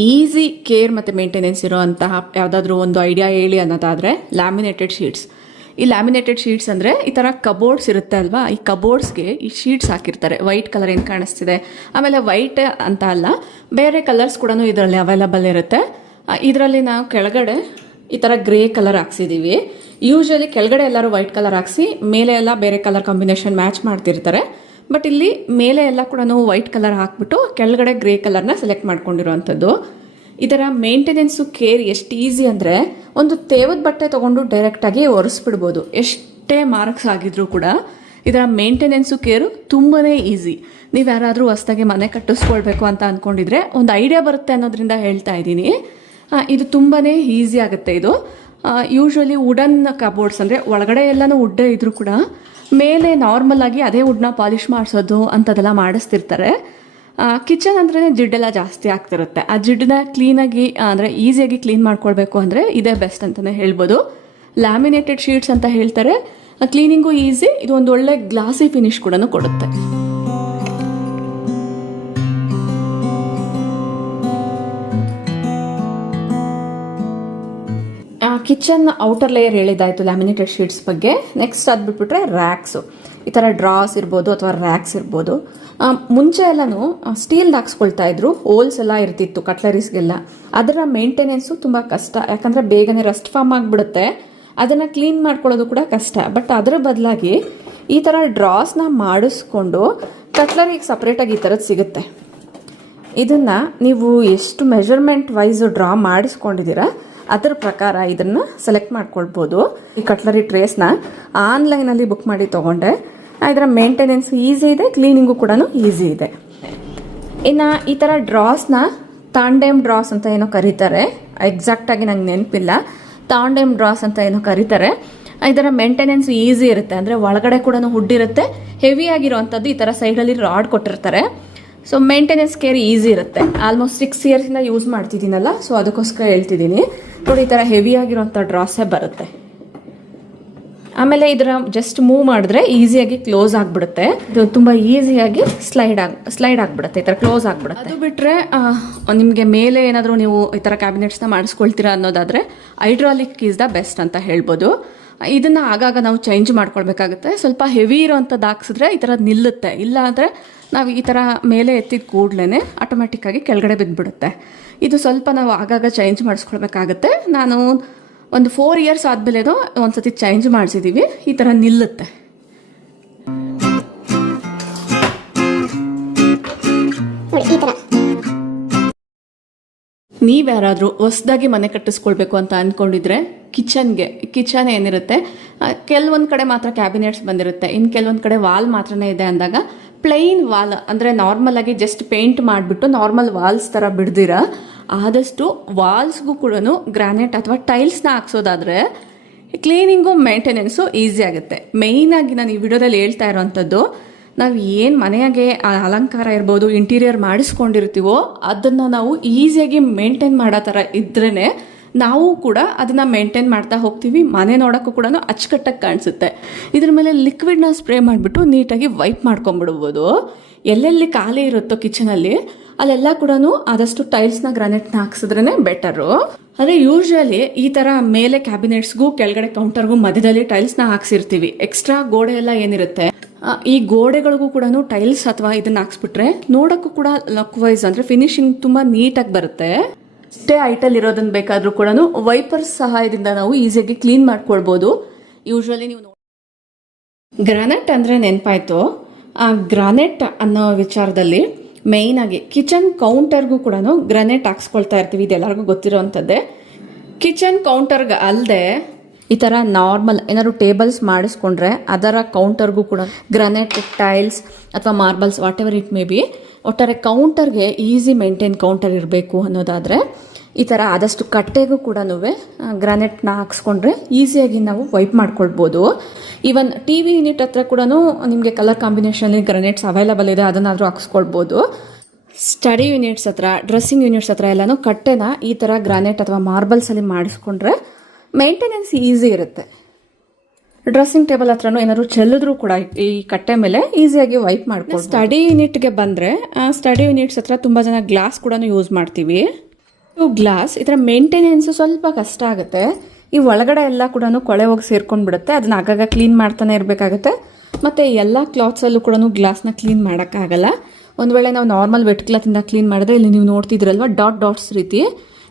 ಈಸಿ ಕೇರ್ ಮತ್ತು ಮೇಂಟೆನೆನ್ಸ್ ಇರೋಂತಹ ಯಾವುದಾದ್ರೂ ಒಂದು ಐಡಿಯಾ ಹೇಳಿ ಅನ್ನೋದಾದರೆ ಲ್ಯಾಮಿನೇಟೆಡ್ ಶೀಟ್ಸ್. ಈ ಲ್ಯಾಮಿನೇಟೆಡ್ ಶೀಟ್ಸ್ ಅಂದರೆ ಈ ಥರ ಕಬೋರ್ಡ್ಸ್ ಇರುತ್ತೆ ಅಲ್ವಾ, ಈ ಕಬೋರ್ಡ್ಸ್ಗೆ ಈ ಶೀಟ್ಸ್ ಹಾಕಿರ್ತಾರೆ. ವೈಟ್ ಕಲರ್ ಏನು ಕಾಣಿಸ್ತಿದೆ, ಆಮೇಲೆ ವೈಟ್ ಅಂತ ಅಲ್ಲ, ಬೇರೆ ಕಲರ್ಸ್ ಕೂಡ ಇದರಲ್ಲಿ ಅವೈಲಬಲ್ ಇರುತ್ತೆ. ಇದರಲ್ಲಿ ನಾವು ಕೆಳಗಡೆ ಈ ಥರ ಗ್ರೇ ಕಲರ್ ಹಾಕ್ಸಿದ್ದೀವಿ. ಯೂಶ್ವಲಿ ಕೆಳಗಡೆ ಎಲ್ಲರೂ ವೈಟ್ ಕಲರ್ ಹಾಕ್ಸಿ ಮೇಲೆ ಎಲ್ಲ ಬೇರೆ ಕಲರ್ ಕಾಂಬಿನೇಷನ್ ಮ್ಯಾಚ್ ಮಾಡ್ತಿರ್ತಾರೆ. ಬಟ್ ಇಲ್ಲಿ ಮೇಲೆ ಎಲ್ಲ ಕೂಡ ನಾವು ವೈಟ್ ಕಲರ್ ಹಾಕ್ಬಿಟ್ಟು ಕೆಳಗಡೆ ಗ್ರೇ ಕಲರ್ನ ಸೆಲೆಕ್ಟ್ ಮಾಡ್ಕೊಂಡಿರೋವಂಥದ್ದು. ಇದರ ಮೇಂಟೆನೆನ್ಸು ಕೇರ್ ಎಷ್ಟು ಈಸಿ ಅಂದರೆ ಒಂದು ತೇವದ ಬಟ್ಟೆ ತೊಗೊಂಡು ಡೈರೆಕ್ಟಾಗಿ ಒರೆಸ್ಬಿಡ್ಬೋದು. ಎಷ್ಟು ಎಷ್ಟೇ ಮಾರ್ಕ್ಸ್ ಆಗಿದ್ರೂ ಕೂಡ ಇದರ ಮೇಂಟೆನೆನ್ಸು ಕೇರು ತುಂಬಾ ಈಸಿ. ನೀವು ಯಾರಾದರೂ ಹೊಸ್ದಾಗಿ ಮನೆ ಕಟ್ಟಿಸ್ಕೊಳ್ಬೇಕು ಅಂತ ಅಂದ್ಕೊಂಡಿದ್ರೆ ಒಂದು ಐಡಿಯಾ ಬರುತ್ತೆ ಅನ್ನೋದ್ರಿಂದ ಹೇಳ್ತಾ ಇದ್ದೀನಿ. ಇದು ತುಂಬಾ ಈಸಿ ಆಗುತ್ತೆ. ಇದು ಯೂಶ್ವಲಿ ವುಡನ್ ಕಬೋರ್ಡ್ಸ್ ಅಂದರೆ ಒಳಗಡೆ ಎಲ್ಲನೂ ವುಡ್ಡೇ ಇದ್ರೂ ಕೂಡ ಮೇಲೆ ನಾರ್ಮಲ್ ಆಗಿ ಅದೇ ವುಡ್ನ ಪಾಲಿಷ್ ಮಾಡಿಸೋದು ಅಂಥದ್ದೆಲ್ಲ ಮಾಡಿಸ್ತಿರ್ತಾರೆ. ಕಿಚನ್ ಅಂದ್ರೆ ಜಿಡ್ಡೆಲ್ಲ ಜಾಸ್ತಿ ಆಗ್ತಿರುತ್ತೆ. ಆ ಜಿಡ್ಡನ್ನ ಕ್ಲೀನಾಗಿ ಅಂದರೆ ಈಸಿಯಾಗಿ ಕ್ಲೀನ್ ಮಾಡ್ಕೊಳ್ಬೇಕು ಅಂದರೆ ಇದೇ ಬೆಸ್ಟ್ ಅಂತಲೇ ಹೇಳ್ಬೋದು. ಲ್ಯಾಮಿನೇಟೆಡ್ ಶೀಟ್ಸ್ ಅಂತ ಹೇಳ್ತಾರೆ. Cleaning easy. ಇದು ಒಂದು ಒಳ್ಳೆ ಗ್ಲಾಸಿ ಫಿನಿಶ್ ಕೂಡ ಕೊಡುತ್ತೆ. ಕಿಚನ್ ಔಟರ್ ಲೇಯರ್ ಹೇಳಿದ್ದಾಯಿತು ಲ್ಯಾಮಿನೇಟೆಡ್ ಶೀಟ್ಸ್ ಬಗ್ಗೆ. ನೆಕ್ಸ್ಟ್ ಅದು ಬಿಟ್ಬಿಟ್ರೆ ರ್ಯಾಕ್ಸು. ಈ ಥರ ಡ್ರಾಸ್ ಇರ್ಬೋದು ಅಥವಾ ರ್ಯಾಕ್ಸ್ ಇರ್ಬೋದು. ಮುಂಚೆ ಎಲ್ಲನೂ ಸ್ಟೀಲ್ದು ಹಾಕ್ಸ್ಕೊಳ್ತಾ ಇದ್ರು. ಹೋಲ್ಸ್ ಎಲ್ಲ ಇರ್ತಿತ್ತು ಕಟ್ಲರೀಸ್ಗೆಲ್ಲ. ಅದರ ಮೇಂಟೆನೆನ್ಸು ತುಂಬ ಕಷ್ಟ, ಯಾಕಂದರೆ ಬೇಗನೆ ರಸ್ಟ್ ಫಾರ್ಮ್ ಆಗಿಬಿಡುತ್ತೆ. ಅದನ್ನು ಕ್ಲೀನ್ ಮಾಡ್ಕೊಳ್ಳೋದು ಕೂಡ ಕಷ್ಟ. ಬಟ್ ಅದರ ಬದಲಾಗಿ ಈ ಥರ ಡ್ರಾಸ್ನ ಮಾಡಿಸ್ಕೊಂಡು ಕಟ್ಲರಿಗೆ ಸಪ್ರೇಟಾಗಿ ಈ ಥರದ್ದು ಸಿಗುತ್ತೆ. ಇದನ್ನು ನೀವು ಎಷ್ಟು ಮೆಜರ್ಮೆಂಟ್ ವೈಸ್ ಡ್ರಾ ಮಾಡಿಸ್ಕೊಂಡಿದ್ದೀರಾ ಅದರ ಪ್ರಕಾರ ಇದನ್ನು ಸೆಲೆಕ್ಟ್ ಮಾಡ್ಕೊಳ್ಬೋದು. ಈ ಕಟ್ಲರಿ ಟ್ರೇಸ್ನ ಆನ್ಲೈನಲ್ಲಿ ಬುಕ್ ಮಾಡಿ ತೊಗೊಂಡೆ. ಇದರ ಮೇಂಟೆನೆನ್ಸ್ ಈಸಿ ಇದೆ, ಕ್ಲೀನಿಂಗು ಕೂಡ ಈಸಿ ಇದೆ. ಇನ್ನು ಈ ಥರ ಡ್ರಾಸ್ನ ತಾಂಡೇಮ್ ಡ್ರಾಸ್ ಅಂತ ಏನೋ ಕರೀತಾರೆ. ಎಕ್ಸಾಕ್ಟಾಗಿ ನಂಗೆ ನೆನಪಿಲ್ಲ. ತಾಂಡೇಮ್ ಡ್ರಾಸ್ ಅಂತ ಏನೋ ಕರೀತಾರೆ. ಇದರ ಮೇಂಟೆನೆನ್ಸ್ ಈಸಿ ಇರುತ್ತೆ. ಅಂದರೆ ಒಳಗಡೆ ಕೂಡ ಹುಡ್ ಇರುತ್ತೆ. ಹೆವಿ ಆಗಿರೋವಂಥದ್ದು ಈ ಥರ ಸೈಡಲ್ಲಿ ರಾಡ್ ಕೊಟ್ಟಿರ್ತಾರೆ. ಸೊ ಮೇಂಟೆನೆನ್ಸ್ ಕೇರ್ ಈಸಿ ಇರುತ್ತೆ. ಆಲ್ಮೋಸ್ಟ್ 6 ಇಯರ್ಸಿಂದ ಯೂಸ್ ಮಾಡ್ತಿದ್ದೀನಲ್ಲ, ಸೊ ಅದಕ್ಕೋಸ್ಕರ ಹೇಳ್ತಿದ್ದೀನಿ. ನೋಡಿ, ಈ ಥರ ಹೆವಿ ಆಗಿರೋಂಥ ಡ್ರಾಸೇ ಬರುತ್ತೆ. ಆಮೇಲೆ ಇದರ ಜಸ್ಟ್ ಮೂವ್ ಮಾಡಿದ್ರೆ ಈಸಿಯಾಗಿ ಕ್ಲೋಸ್ ಆಗಿಬಿಡುತ್ತೆ. ಇದು ತುಂಬ ಈಸಿಯಾಗಿ ಸ್ಲೈಡ್ ಆಗಿಬಿಡುತ್ತೆ. ಈ ಥರ ಕ್ಲೋಸ್ ಆಗಿಬಿಡುತ್ತೆ. ಅದು ಬಿಟ್ಟರೆ ನಿಮಗೆ ಮೇಲೆ ಏನಾದರೂ ನೀವು ಈ ಥರ ಕ್ಯಾಬಿನೆಟ್ಸ್ನ ಮಾಡಿಸ್ಕೊಳ್ತೀರಾ ಅನ್ನೋದಾದರೆ ಹೈಡ್ರಾಲಿಕ್ ಈಸ್ ದ ಬೆಸ್ಟ್ ಅಂತ ಹೇಳ್ಬೋದು. ಇದನ್ನು ಆಗಾಗ ನಾವು ಚೇಂಜ್ ಮಾಡ್ಕೊಳ್ಬೇಕಾಗುತ್ತೆ. ಸ್ವಲ್ಪ ಹೆವಿ ಇರೋವಂಥದ್ದು ಹಾಕ್ಸಿದ್ರೆ ಈ ಥರ ನಿಲ್ಲುತ್ತೆ. ಇಲ್ಲ ಅಂದರೆ ನಾವು ಈ ಥರ ಮೇಲೆ ಎತ್ತಿದ ಕೂಡಲೇ ಆಟೋಮೆಟಿಕ್ಕಾಗಿ ಕೆಳಗಡೆ ಬಿದ್ದುಬಿಡುತ್ತೆ. ಇದು ಸ್ವಲ್ಪ ನಾವು ಆಗಾಗ ಚೇಂಜ್ ಮಾಡಿಸ್ಕೊಳ್ಬೇಕಾಗತ್ತೆ. ನಾನು ಒಂದು 4 ಇಯರ್ಸ್ ಆದಮೇಲೇನೋ ಒಂದ್ಸತಿ ಚೇಂಜ್ ಮಾಡಿಸಿದ್ದೀವಿ. ಈ ಥರ ನಿಲ್ಲುತ್ತೆ. ನೀವ್ಯಾರಾದರೂ ಹೊಸದಾಗಿ ಮನೆ ಕಟ್ಟಿಸ್ಕೊಳ್ಬೇಕು ಅಂತ ಅಂದ್ಕೊಂಡಿದ್ರೆ ಕಿಚನ್ ಏನಿರುತ್ತೆ, ಕೆಲವೊಂದು ಕಡೆ ಮಾತ್ರ ಕ್ಯಾಬಿನೆಟ್ಸ್ ಬಂದಿರುತ್ತೆ, ಇನ್ನು ಕೆಲವೊಂದು ಕಡೆ ವಾಲ್ ಮಾತ್ರನೇ ಇದೆ ಅಂದಾಗ ಪ್ಲೈನ್ ವಾಲ್ ಅಂದರೆ ನಾರ್ಮಲ್ ಆಗಿ ಜಸ್ಟ್ ಪೇಂಟ್ ಮಾಡಿಬಿಟ್ಟು ನಾರ್ಮಲ್ ವಾಲ್ಸ್ ಥರ ಬಿಡ್ದಿರ ಆದಷ್ಟು ವಾಲ್ಸ್ಗೂ ಕೂಡ ಗ್ರಾನೈಟ್ ಅಥವಾ ಟೈಲ್ಸ್ನ ಹಾಕ್ಸೋದಾದರೆ ಕ್ಲೀನಿಂಗು ಮೇಂಟೆನೆನ್ಸು ಈಸಿ ಆಗುತ್ತೆ. ಮೇಯ್ನಾಗಿ ನಾನು ಈ ವಿಡಿಯೋದಲ್ಲಿ ಹೇಳ್ತಾ ಇರೋವಂಥದ್ದು, ನಾವು ಏನು ಮನೆಯಾಗೆ ಅಲಂಕಾರ ಇರ್ಬೋದು, ಇಂಟೀರಿಯರ್ ಮಾಡಿಸ್ಕೊಂಡಿರ್ತೀವೋ ಅದನ್ನು ನಾವು ಈಸಿಯಾಗಿ ಮೇಂಟೈನ್ ಮಾಡೋ ಥರ ಇದ್ರೇ ನಾವು ಕೂಡ ಅದನ್ನು ಮೇಂಟೈನ್ ಮಾಡ್ತಾ ಹೋಗ್ತೀವಿ. ಮನೆ ನೋಡೋಕ್ಕೂ ಕೂಡ ಅಚ್ಚುಕಟ್ಟಾಗಿ ಕಾಣಿಸುತ್ತೆ. ಇದ್ರ ಮೇಲೆ ಲಿಕ್ವಿಡ್ನ ಸ್ಪ್ರೇ ಮಾಡಿಬಿಟ್ಟು ನೀಟಾಗಿ ವೈಪ್ ಮಾಡ್ಕೊಂಬಿಡ್ಬೋದು. ಎಲ್ಲೆಲ್ಲಿ ಖಾಲಿ ಇರುತ್ತೋ ಕಿಚನಲ್ಲಿ ಅಲ್ಲೆಲ್ಲ ಕೂಡ ಆದಷ್ಟು ಟೈಲ್ಸ್ನ ಗ್ರಾನೈಟ್ನ ಹಾಕ್ಸಿದ್ರೇ ಬೆಟರು. ಅಂದರೆ ಯೂಶ್ವಲಿ ಈ ಥರ ಮೇಲೆ ಕ್ಯಾಬಿನೆಟ್ಸ್ಗೂ ಕೆಳಗಡೆ ಕೌಂಟರ್ಗೂ ಮಧ್ಯದಲ್ಲಿ ಟೈಲ್ಸ್ನ ಹಾಕ್ಸಿರ್ತೀವಿ. ಎಕ್ಸ್ಟ್ರಾ ಗೋಡೆ ಎಲ್ಲ ಏನಿರುತ್ತೆ ಈ ಗೋಡೆಗಳಿಗೂ ಕೂಡ ಟೈಲ್ಸ್ ಅಥವಾ ಇದನ್ನ ಹಾಕ್ಸ್ಬಿಟ್ರೆ ನೋಡೋಕ್ಕೂ ಕೂಡ ಲುಕ್ ವೈಸ್ ಅಂದರೆ ಫಿನಿಶಿಂಗ್ ತುಂಬ ನೀಟಾಗಿ ಬರುತ್ತೆ. ಅಷ್ಟೇ ಹೈಟಲ್ ಇರೋದನ್ನ ಬೇಕಾದರೂ ಕೂಡ ವೈಪರ್ಸ್ ಸಹಾಯದಿಂದ ನಾವು ಈಸಿಯಾಗಿ ಕ್ಲೀನ್ ಮಾಡ್ಕೊಳ್ಬೋದು. ಯೂಶ್ವಲಿ ನೀವು ಗ್ರಾನೈಟ್ ಅಂದರೆ ನೆನಪಾಯಿತು. ಆ ಗ್ರಾನೈಟ್ ಅನ್ನೋ ವಿಚಾರದಲ್ಲಿ ಮೇಯ್ನಾಗಿ ಕಿಚನ್ ಕೌಂಟರ್ಗೂ ಕೂಡ ಗ್ರಾನೈಟ್ ಹಾಕ್ಸ್ಕೊಳ್ತಾ ಇರ್ತೀವಿ. ಇದೆಲ್ಲರಿಗೂ ಗೊತ್ತಿರೋವಂಥದ್ದೇ. ಕಿಚನ್ ಕೌಂಟರ್ಗೆ ಅಲ್ಲದೆ ಈ ಥರ ನಾರ್ಮಲ್ ಏನಾದ್ರು ಟೇಬಲ್ಸ್ ಮಾಡಿಸ್ಕೊಂಡ್ರೆ ಅದರ ಕೌಂಟರ್ಗೂ ಕೂಡ ಗ್ರಾನೈಟ್ ಟೈಲ್ಸ್ ಅಥವಾ marbles what ever it may be, ಒಟ್ಟಾರೆ ಕೌಂಟರ್ಗೆ ಈಸಿ ಮೇಂಟೈನ್ ಕೌಂಟರ್ ಇರಬೇಕು ಅನ್ನೋದಾದರೆ ಈ ಥರ ಆದಷ್ಟು ಕಟ್ಟೆಗೂ ಕೂಡ ಗ್ರಾನೈಟ್ನ ಹಾಕ್ಸ್ಕೊಂಡ್ರೆ ಈಸಿಯಾಗಿ ನಾವು ವೈಪ್ ಮಾಡ್ಕೊಳ್ಬೋದು. ಈವನ್ ಟಿ ವಿ ಯೂನಿಟ್ ಹತ್ರ ಕೂಡ ನಿಮಗೆ ಕಲರ್ ಕಾಂಬಿನೇಷನಲ್ಲಿ ಗ್ರಾನೈಟ್ಸ್ ಅವೈಲಬಲ್ ಇದೆ, ಅದನ್ನಾದರೂ ಹಾಕ್ಸ್ಕೊಳ್ಬೋದು. ಸ್ಟಡಿ ಯೂನಿಟ್ಸ್ ಹತ್ರ, ಡ್ರೆಸ್ಸಿಂಗ್ ಯೂನಿಟ್ಸ್ ಹತ್ರ ಎಲ್ಲನೂ ಕಟ್ಟೆನ ಈ ಥರ ಗ್ರಾನೈಟ್ ಅಥವಾ ಮಾರ್ಬಲ್ಸಲ್ಲಿ ಮಾಡಿಸ್ಕೊಂಡ್ರೆ ಮೇಂಟೆನೆನ್ಸ್ ಈಸಿ ಇರುತ್ತೆ. ಡ್ರೆಸ್ಸಿಂಗ್ ಟೇಬಲ್ ಹತ್ರನೂ ಏನಾದ್ರು ಚೆಲ್ಲಿದ್ರೂ ಕೂಡ ಈ ಕಟ್ಟೆ ಮೇಲೆ ಈಸಿಯಾಗಿ ವೈಪ್ ಮಾಡ್ಕೊಂಡು. ಸ್ಟಡಿ ಯೂನಿಟ್ಗೆ ಬಂದರೆ ಸ್ಟಡಿ ಯೂನಿಟ್ಸ್ ಹತ್ರ ತುಂಬ ಜನ ಗ್ಲಾಸ್ ಕೂಡ ಯೂಸ್ ಮಾಡ್ತೀವಿ. ಗ್ಲಾಸ್ ಇದರ ಮೇಂಟೆನೆನ್ಸು ಸ್ವಲ್ಪ ಕಷ್ಟ ಆಗುತ್ತೆ. ಈ ಒಳಗಡೆ ಎಲ್ಲ ಕೂಡ ಕೊಳೆ ಹೋಗಿ ಸೇರ್ಕೊಂಡ್ಬಿಡುತ್ತೆ. ಅದನ್ನ ಆಗಾಗ ಕ್ಲೀನ್ ಮಾಡ್ತಾನೆ ಇರಬೇಕಾಗುತ್ತೆ. ಮತ್ತು ಎಲ್ಲ ಕ್ಲಾತ್ಸಲ್ಲೂ ಕೂಡ ಗ್ಲಾಸ್ನ ಕ್ಲೀನ್ ಮಾಡೋಕ್ಕಾಗಲ್ಲ. ಒಂದು ವೇಳೆ ನಾವು ನಾರ್ಮಲ್ ವೆಟ್ ಕ್ಲಾತಿಂದ ಕ್ಲೀನ್ ಮಾಡಿದ್ರೆ ಇಲ್ಲಿ ನೀವು ನೋಡ್ತಿದ್ರಲ್ವ ಡಾಟ್ಸ್ ರೀತಿ,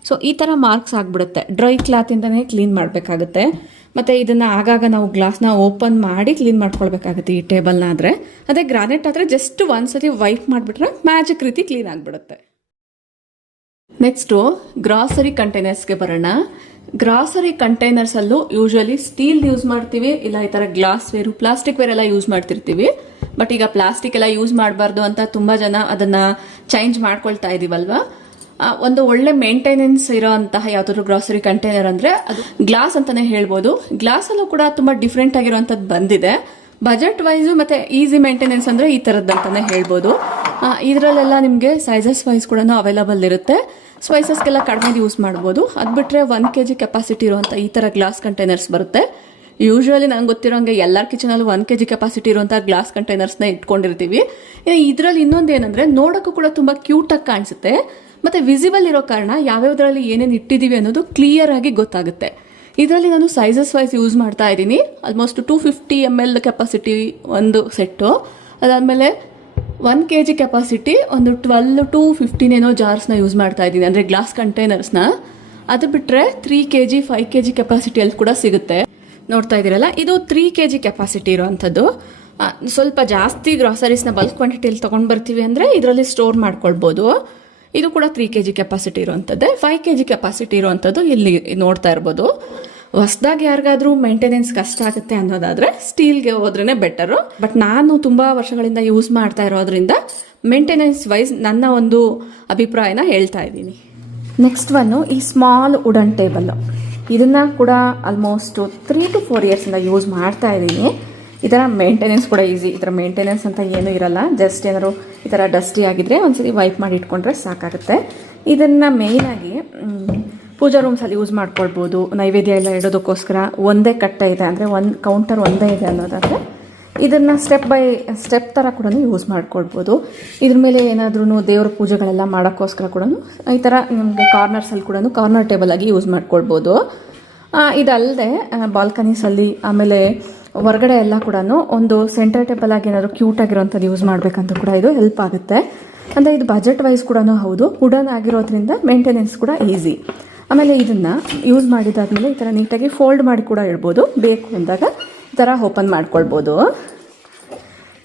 ಸೊ ಈ ಥರ ಮಾರ್ಕ್ಸ್ ಆಗಿಬಿಡುತ್ತೆ. ಡ್ರೈ ಕ್ಲಾತಿಂದನೇ ಕ್ಲೀನ್ ಮಾಡಬೇಕಾಗುತ್ತೆ. ಮತ್ತು ಇದನ್ನು ಆಗಾಗ ನಾವು ಗ್ಲಾಸ್ನ ಓಪನ್ ಮಾಡಿ ಕ್ಲೀನ್ ಮಾಡ್ಕೊಳ್ಬೇಕಾಗುತ್ತೆ ಈ ಟೇಬಲ್ನ. ಆದರೆ ಅದೇ ಗ್ರಾನೈಟ್ ಆದರೆ ಜಸ್ಟ್ ಒಂದ್ಸತಿ ವೈಪ್ ಮಾಡಿಬಿಟ್ರೆ ಮ್ಯಾಜಿಕ್ ರೀತಿ ಕ್ಲೀನ್ ಆಗಿಬಿಡುತ್ತೆ. ನೆಕ್ಸ್ಟು ಗ್ರಾಸರಿ ಕಂಟೈನರ್ಸ್ಗೆ ಬರೋಣ. ಗ್ರಾಸರಿ ಕಂಟೈನರ್ಸ್ ಅಲ್ಲೂ ಯೂಶುವಲಿ ಸ್ಟೀಲ್ ಯೂಸ್ ಮಾಡ್ತೀವಿ, ಇಲ್ಲ ಈ ತರ ಗ್ಲಾಸ್ ವೇರು ಪ್ಲಾಸ್ಟಿಕ್ ವೇರ್ ಎಲ್ಲ ಯೂಸ್ ಮಾಡ್ತಿರ್ತೀವಿ. ಬಟ್ ಈಗ ಪ್ಲಾಸ್ಟಿಕ್ ಎಲ್ಲ ಯೂಸ್ ಮಾಡಬಾರ್ದು ಅಂತ ತುಂಬಾ ಜನ ಅದನ್ನ ಚೇಂಜ್ ಮಾಡ್ಕೊಳ್ತಾ ಇದೀವಲ್ವಾ. ಒಂದು ಒಳ್ಳೆ ಮೇಂಟೆನೆನ್ಸ್ ಇರೋಂತಹ ಯಾವ್ದಾದ್ರು ಗ್ರಾಸರಿ ಕಂಟೈನರ್ ಅಂದ್ರೆ ಅದು ಗ್ಲಾಸ್ ಅಂತಾನೆ ಹೇಳ್ಬೋದು. ಗ್ಲಾಸ್ ಅಲ್ಲೂ ಕೂಡ ತುಂಬಾ ಡಿಫ್ರೆಂಟ್ ಆಗಿರುವಂತದ್ದು ಬಂದಿದೆ. ಬಜೆಟ್ ವೈಸ್ ಮತ್ತೆ ಈಸಿ ಮೇಂಟೆನೆನ್ಸ್ ಅಂದ್ರೆ ಈ ತರದ್ದು ಅಂತಾನೆ ಹೇಳ್ಬೋದು. ಇದರಲ್ಲೆಲ್ಲ ನಿಮಗೆ ಸೈಜಸ್ ವೈಸ್ ಕೂಡ ಅವೈಲಬಲ್ ಇರುತ್ತೆ. ಸ್ಪೈಸಸ್ಗೆಲ್ಲ ಕಡಿಮೆ ಯೂಸ್ ಮಾಡ್ಬೋದು. ಅದು ಬಿಟ್ರೆ 1 kg ಕೆಪಾಸಿಟಿ ಇರುವಂತ ಈ ತರ ಗ್ಲಾಸ್ ಕಂಟೈನರ್ಸ್ ಬರುತ್ತೆ. ಯೂಶುವಲಿ ನಂಗೆ ಗೊತ್ತಿರೋಂಗೆ ಎಲ್ಲರ ಕಿಚನಲ್ಲೂ 1 kg ಕೆಪಾಸಿಟಿ ಇರುವಂತಹ ಗ್ಲಾಸ್ ಕಂಟೈನರ್ಸ್ನ ಇಟ್ಕೊಂಡಿರ್ತೀವಿ. ಇದರಲ್ಲಿ ಇನ್ನೊಂದು ಏನಂದ್ರೆ ನೋಡೋಕ್ಕೂ ಕೂಡ ತುಂಬಾ ಕ್ಯೂಟ್ ಆಗಿ ಕಾಣಿಸುತ್ತೆ. ಮತ್ತೆ ವಿಸಿಬಲ್ ಇರೋ ಕಾರಣ ಯಾವ್ಯಾವ್ದ್ರಲ್ಲಿ ಏನೇನು ಇಟ್ಟಿದೀವಿ ಅನ್ನೋದು ಕ್ಲಿಯರ್ ಆಗಿ ಗೊತ್ತಾಗುತ್ತೆ. ಇದರಲ್ಲಿ ನಾನು ಸೈಜಸ್ ವೈಸ್ ಯೂಸ್ ಮಾಡ್ತಾ ಇದ್ದೀನಿ. ಆಲ್ಮೋಸ್ಟ್ 250 ml ಕೆಪಾಸಿಟಿ ಒಂದು ಸೆಟ್ಟು. ಅದಾದಮೇಲೆ 1 kg ಕೆಪಾಸಿಟಿ ಒಂದು 12 to 15 ಏನೋ ಜಾರ್ಸ್ನ ಯೂಸ್ ಮಾಡ್ತಾ ಇದ್ದೀನಿ, ಅಂದರೆ ಗ್ಲಾಸ್ ಕಂಟೈನರ್ಸ್ನ. ಅದು ಬಿಟ್ಟರೆ 3 kg 5 kg ಕೆಪಾಸಿಟಿಯಲ್ಲಿ ಕೂಡ ಸಿಗುತ್ತೆ. ನೋಡ್ತಾ ಇದ್ದೀರಲ್ಲ, ಇದು 3 kg ಕೆಪಾಸಿಟಿ ಇರೋವಂಥದ್ದು. ಸ್ವಲ್ಪ ಜಾಸ್ತಿ ಗ್ರಾಸರೀಸ್ನ ಬಲ್ಕ್ ಕ್ವಾಂಟಿಟಿಯಲ್ಲಿ ತೊಗೊಂಡು ಬರ್ತೀವಿ ಅಂದರೆ ಇದರಲ್ಲಿ ಸ್ಟೋರ್ ಮಾಡ್ಕೊಳ್ಬೋದು. ಇದು ಕೂಡ 3 kg ಕೆಪಾಸಿಟಿ ಇರುವಂಥದ್ದೇ. 5 kg ಕೆಪಾಸಿಟಿ ಇರುವಂಥದ್ದು ಇಲ್ಲಿ ನೋಡ್ತಾ ಇರ್ಬೋದು. ಹೊಸದಾಗಿ ಯಾರಿಗಾದ್ರೂ ಮೇಂಟೆನೆನ್ಸ್ ಕಷ್ಟ ಆಗುತ್ತೆ ಅನ್ನೋದಾದ್ರೆ ಸ್ಟೀಲ್ಗೆ ಹೋದ್ರೇನೆ ಬೆಟರು. ಬಟ್ ನಾನು ತುಂಬಾ ವರ್ಷಗಳಿಂದ ಯೂಸ್ ಮಾಡ್ತಾ ಇರೋದ್ರಿಂದ ಮೇಂಟೆನೆನ್ಸ್ ವೈಸ್ ನನ್ನ ಒಂದು ಅಭಿಪ್ರಾಯನ ಹೇಳ್ತಾ ಇದ್ದೀನಿ. ನೆಕ್ಸ್ಟ್ ಒನ್ನು ಈ ಸ್ಮಾಲ್ ವುಡನ್ ಟೇಬಲ್. ಇದನ್ನ ಕೂಡ ಆಲ್ಮೋಸ್ಟ್ 3 to 4 years ಇಂದ ಯೂಸ್ ಮಾಡ್ತಾ ಇದ್ದೀನಿ. ಇದರ ಮೇಂಟೆನೆನ್ಸ್ ಕೂಡ ಈಸಿ. ಇದರ ಮೇಂಟೆನೆನ್ಸ್ ಅಂತ ಏನೂ ಇರಲ್ಲ. ಜಸ್ಟ್ ಏನಾದ್ರು ಈ ಥರ ಡಸ್ಟಿ ಆಗಿದ್ರೆ ಒಂದ್ಸರಿ ವೈಪ್ ಮಾಡಿ ಇಟ್ಕೊಂಡ್ರೆ ಸಾಕಾಗುತ್ತೆ. ಇದನ್ನು ಮೇಯ್ನಾಗಿ ಪೂಜಾ ರೂಮ್ಸಲ್ಲಿ ಯೂಸ್ ಮಾಡ್ಕೊಳ್ಬೋದು. ನೈವೇದ್ಯ ಎಲ್ಲ ಇಡೋದಕ್ಕೋಸ್ಕರ ಒಂದೇ ಕಟ್ಟೆ ಇದೆ, ಅಂದರೆ ಒಂದು ಕೌಂಟರ್ ಒಂದೇ ಇದೆ ಅನ್ನೋದಾದರೆ ಇದನ್ನು ಸ್ಟೆಪ್ ಬೈ ಸ್ಟೆಪ್ ಥರ ಕೂಡ ಯೂಸ್ ಮಾಡ್ಕೊಳ್ಬೋದು. ಇದ್ರ ಮೇಲೆ ಏನಾದ್ರೂ ದೇವ್ರ ಪೂಜೆಗಳೆಲ್ಲ ಮಾಡೋಕ್ಕೋಸ್ಕರ ಕೂಡ ಈ ಥರ ನಿಮಗೆ ಕಾರ್ನರ್ಸಲ್ಲಿ ಕೂಡ ಕಾರ್ನರ್ ಟೇಬಲ್ ಆಗಿ ಯೂಸ್ ಮಾಡ್ಕೊಳ್ಬೋದು. ಇದಲ್ಲದೆ ಬಾಲ್ಕನೀಸಲ್ಲಿ ಆಮೇಲೆ ಹೊರಗಡೆ ಎಲ್ಲ ಕೂಡ ಒಂದು ಸೆಂಟರ್ ಟೇಬಲ್ ಆಗಿ ಏನಾದರೂ ಕ್ಯೂಟ್ ಆಗಿರೋಂಥದ್ದು ಯೂಸ್ ಮಾಡಬೇಕಂತ ಕೂಡ ಇದು ಹೆಲ್ಪ್ ಆಗುತ್ತೆ. ಅಂದರೆ ಇದು ಬಜೆಟ್ ವೈಸ್ ಕೂಡ ಹೌದು, ವುಡನ್ ಆಗಿರೋದ್ರಿಂದ ಮೇಂಟೆನೆನ್ಸ್ ಕೂಡ ಈಸಿ. ಆಮೇಲೆ ಇದನ್ನು ಯೂಸ್ ಮಾಡಿದಾದ್ಮೇಲೆ ಈ ಥರ ನೀಟಾಗಿ ಫೋಲ್ಡ್ ಮಾಡಿ ಕೂಡ ಇಡ್ಬೋದು. ಬೇಕು ಅಂದಾಗ ಈ ಥರ ಓಪನ್ ಮಾಡ್ಕೊಳ್ಬೋದು.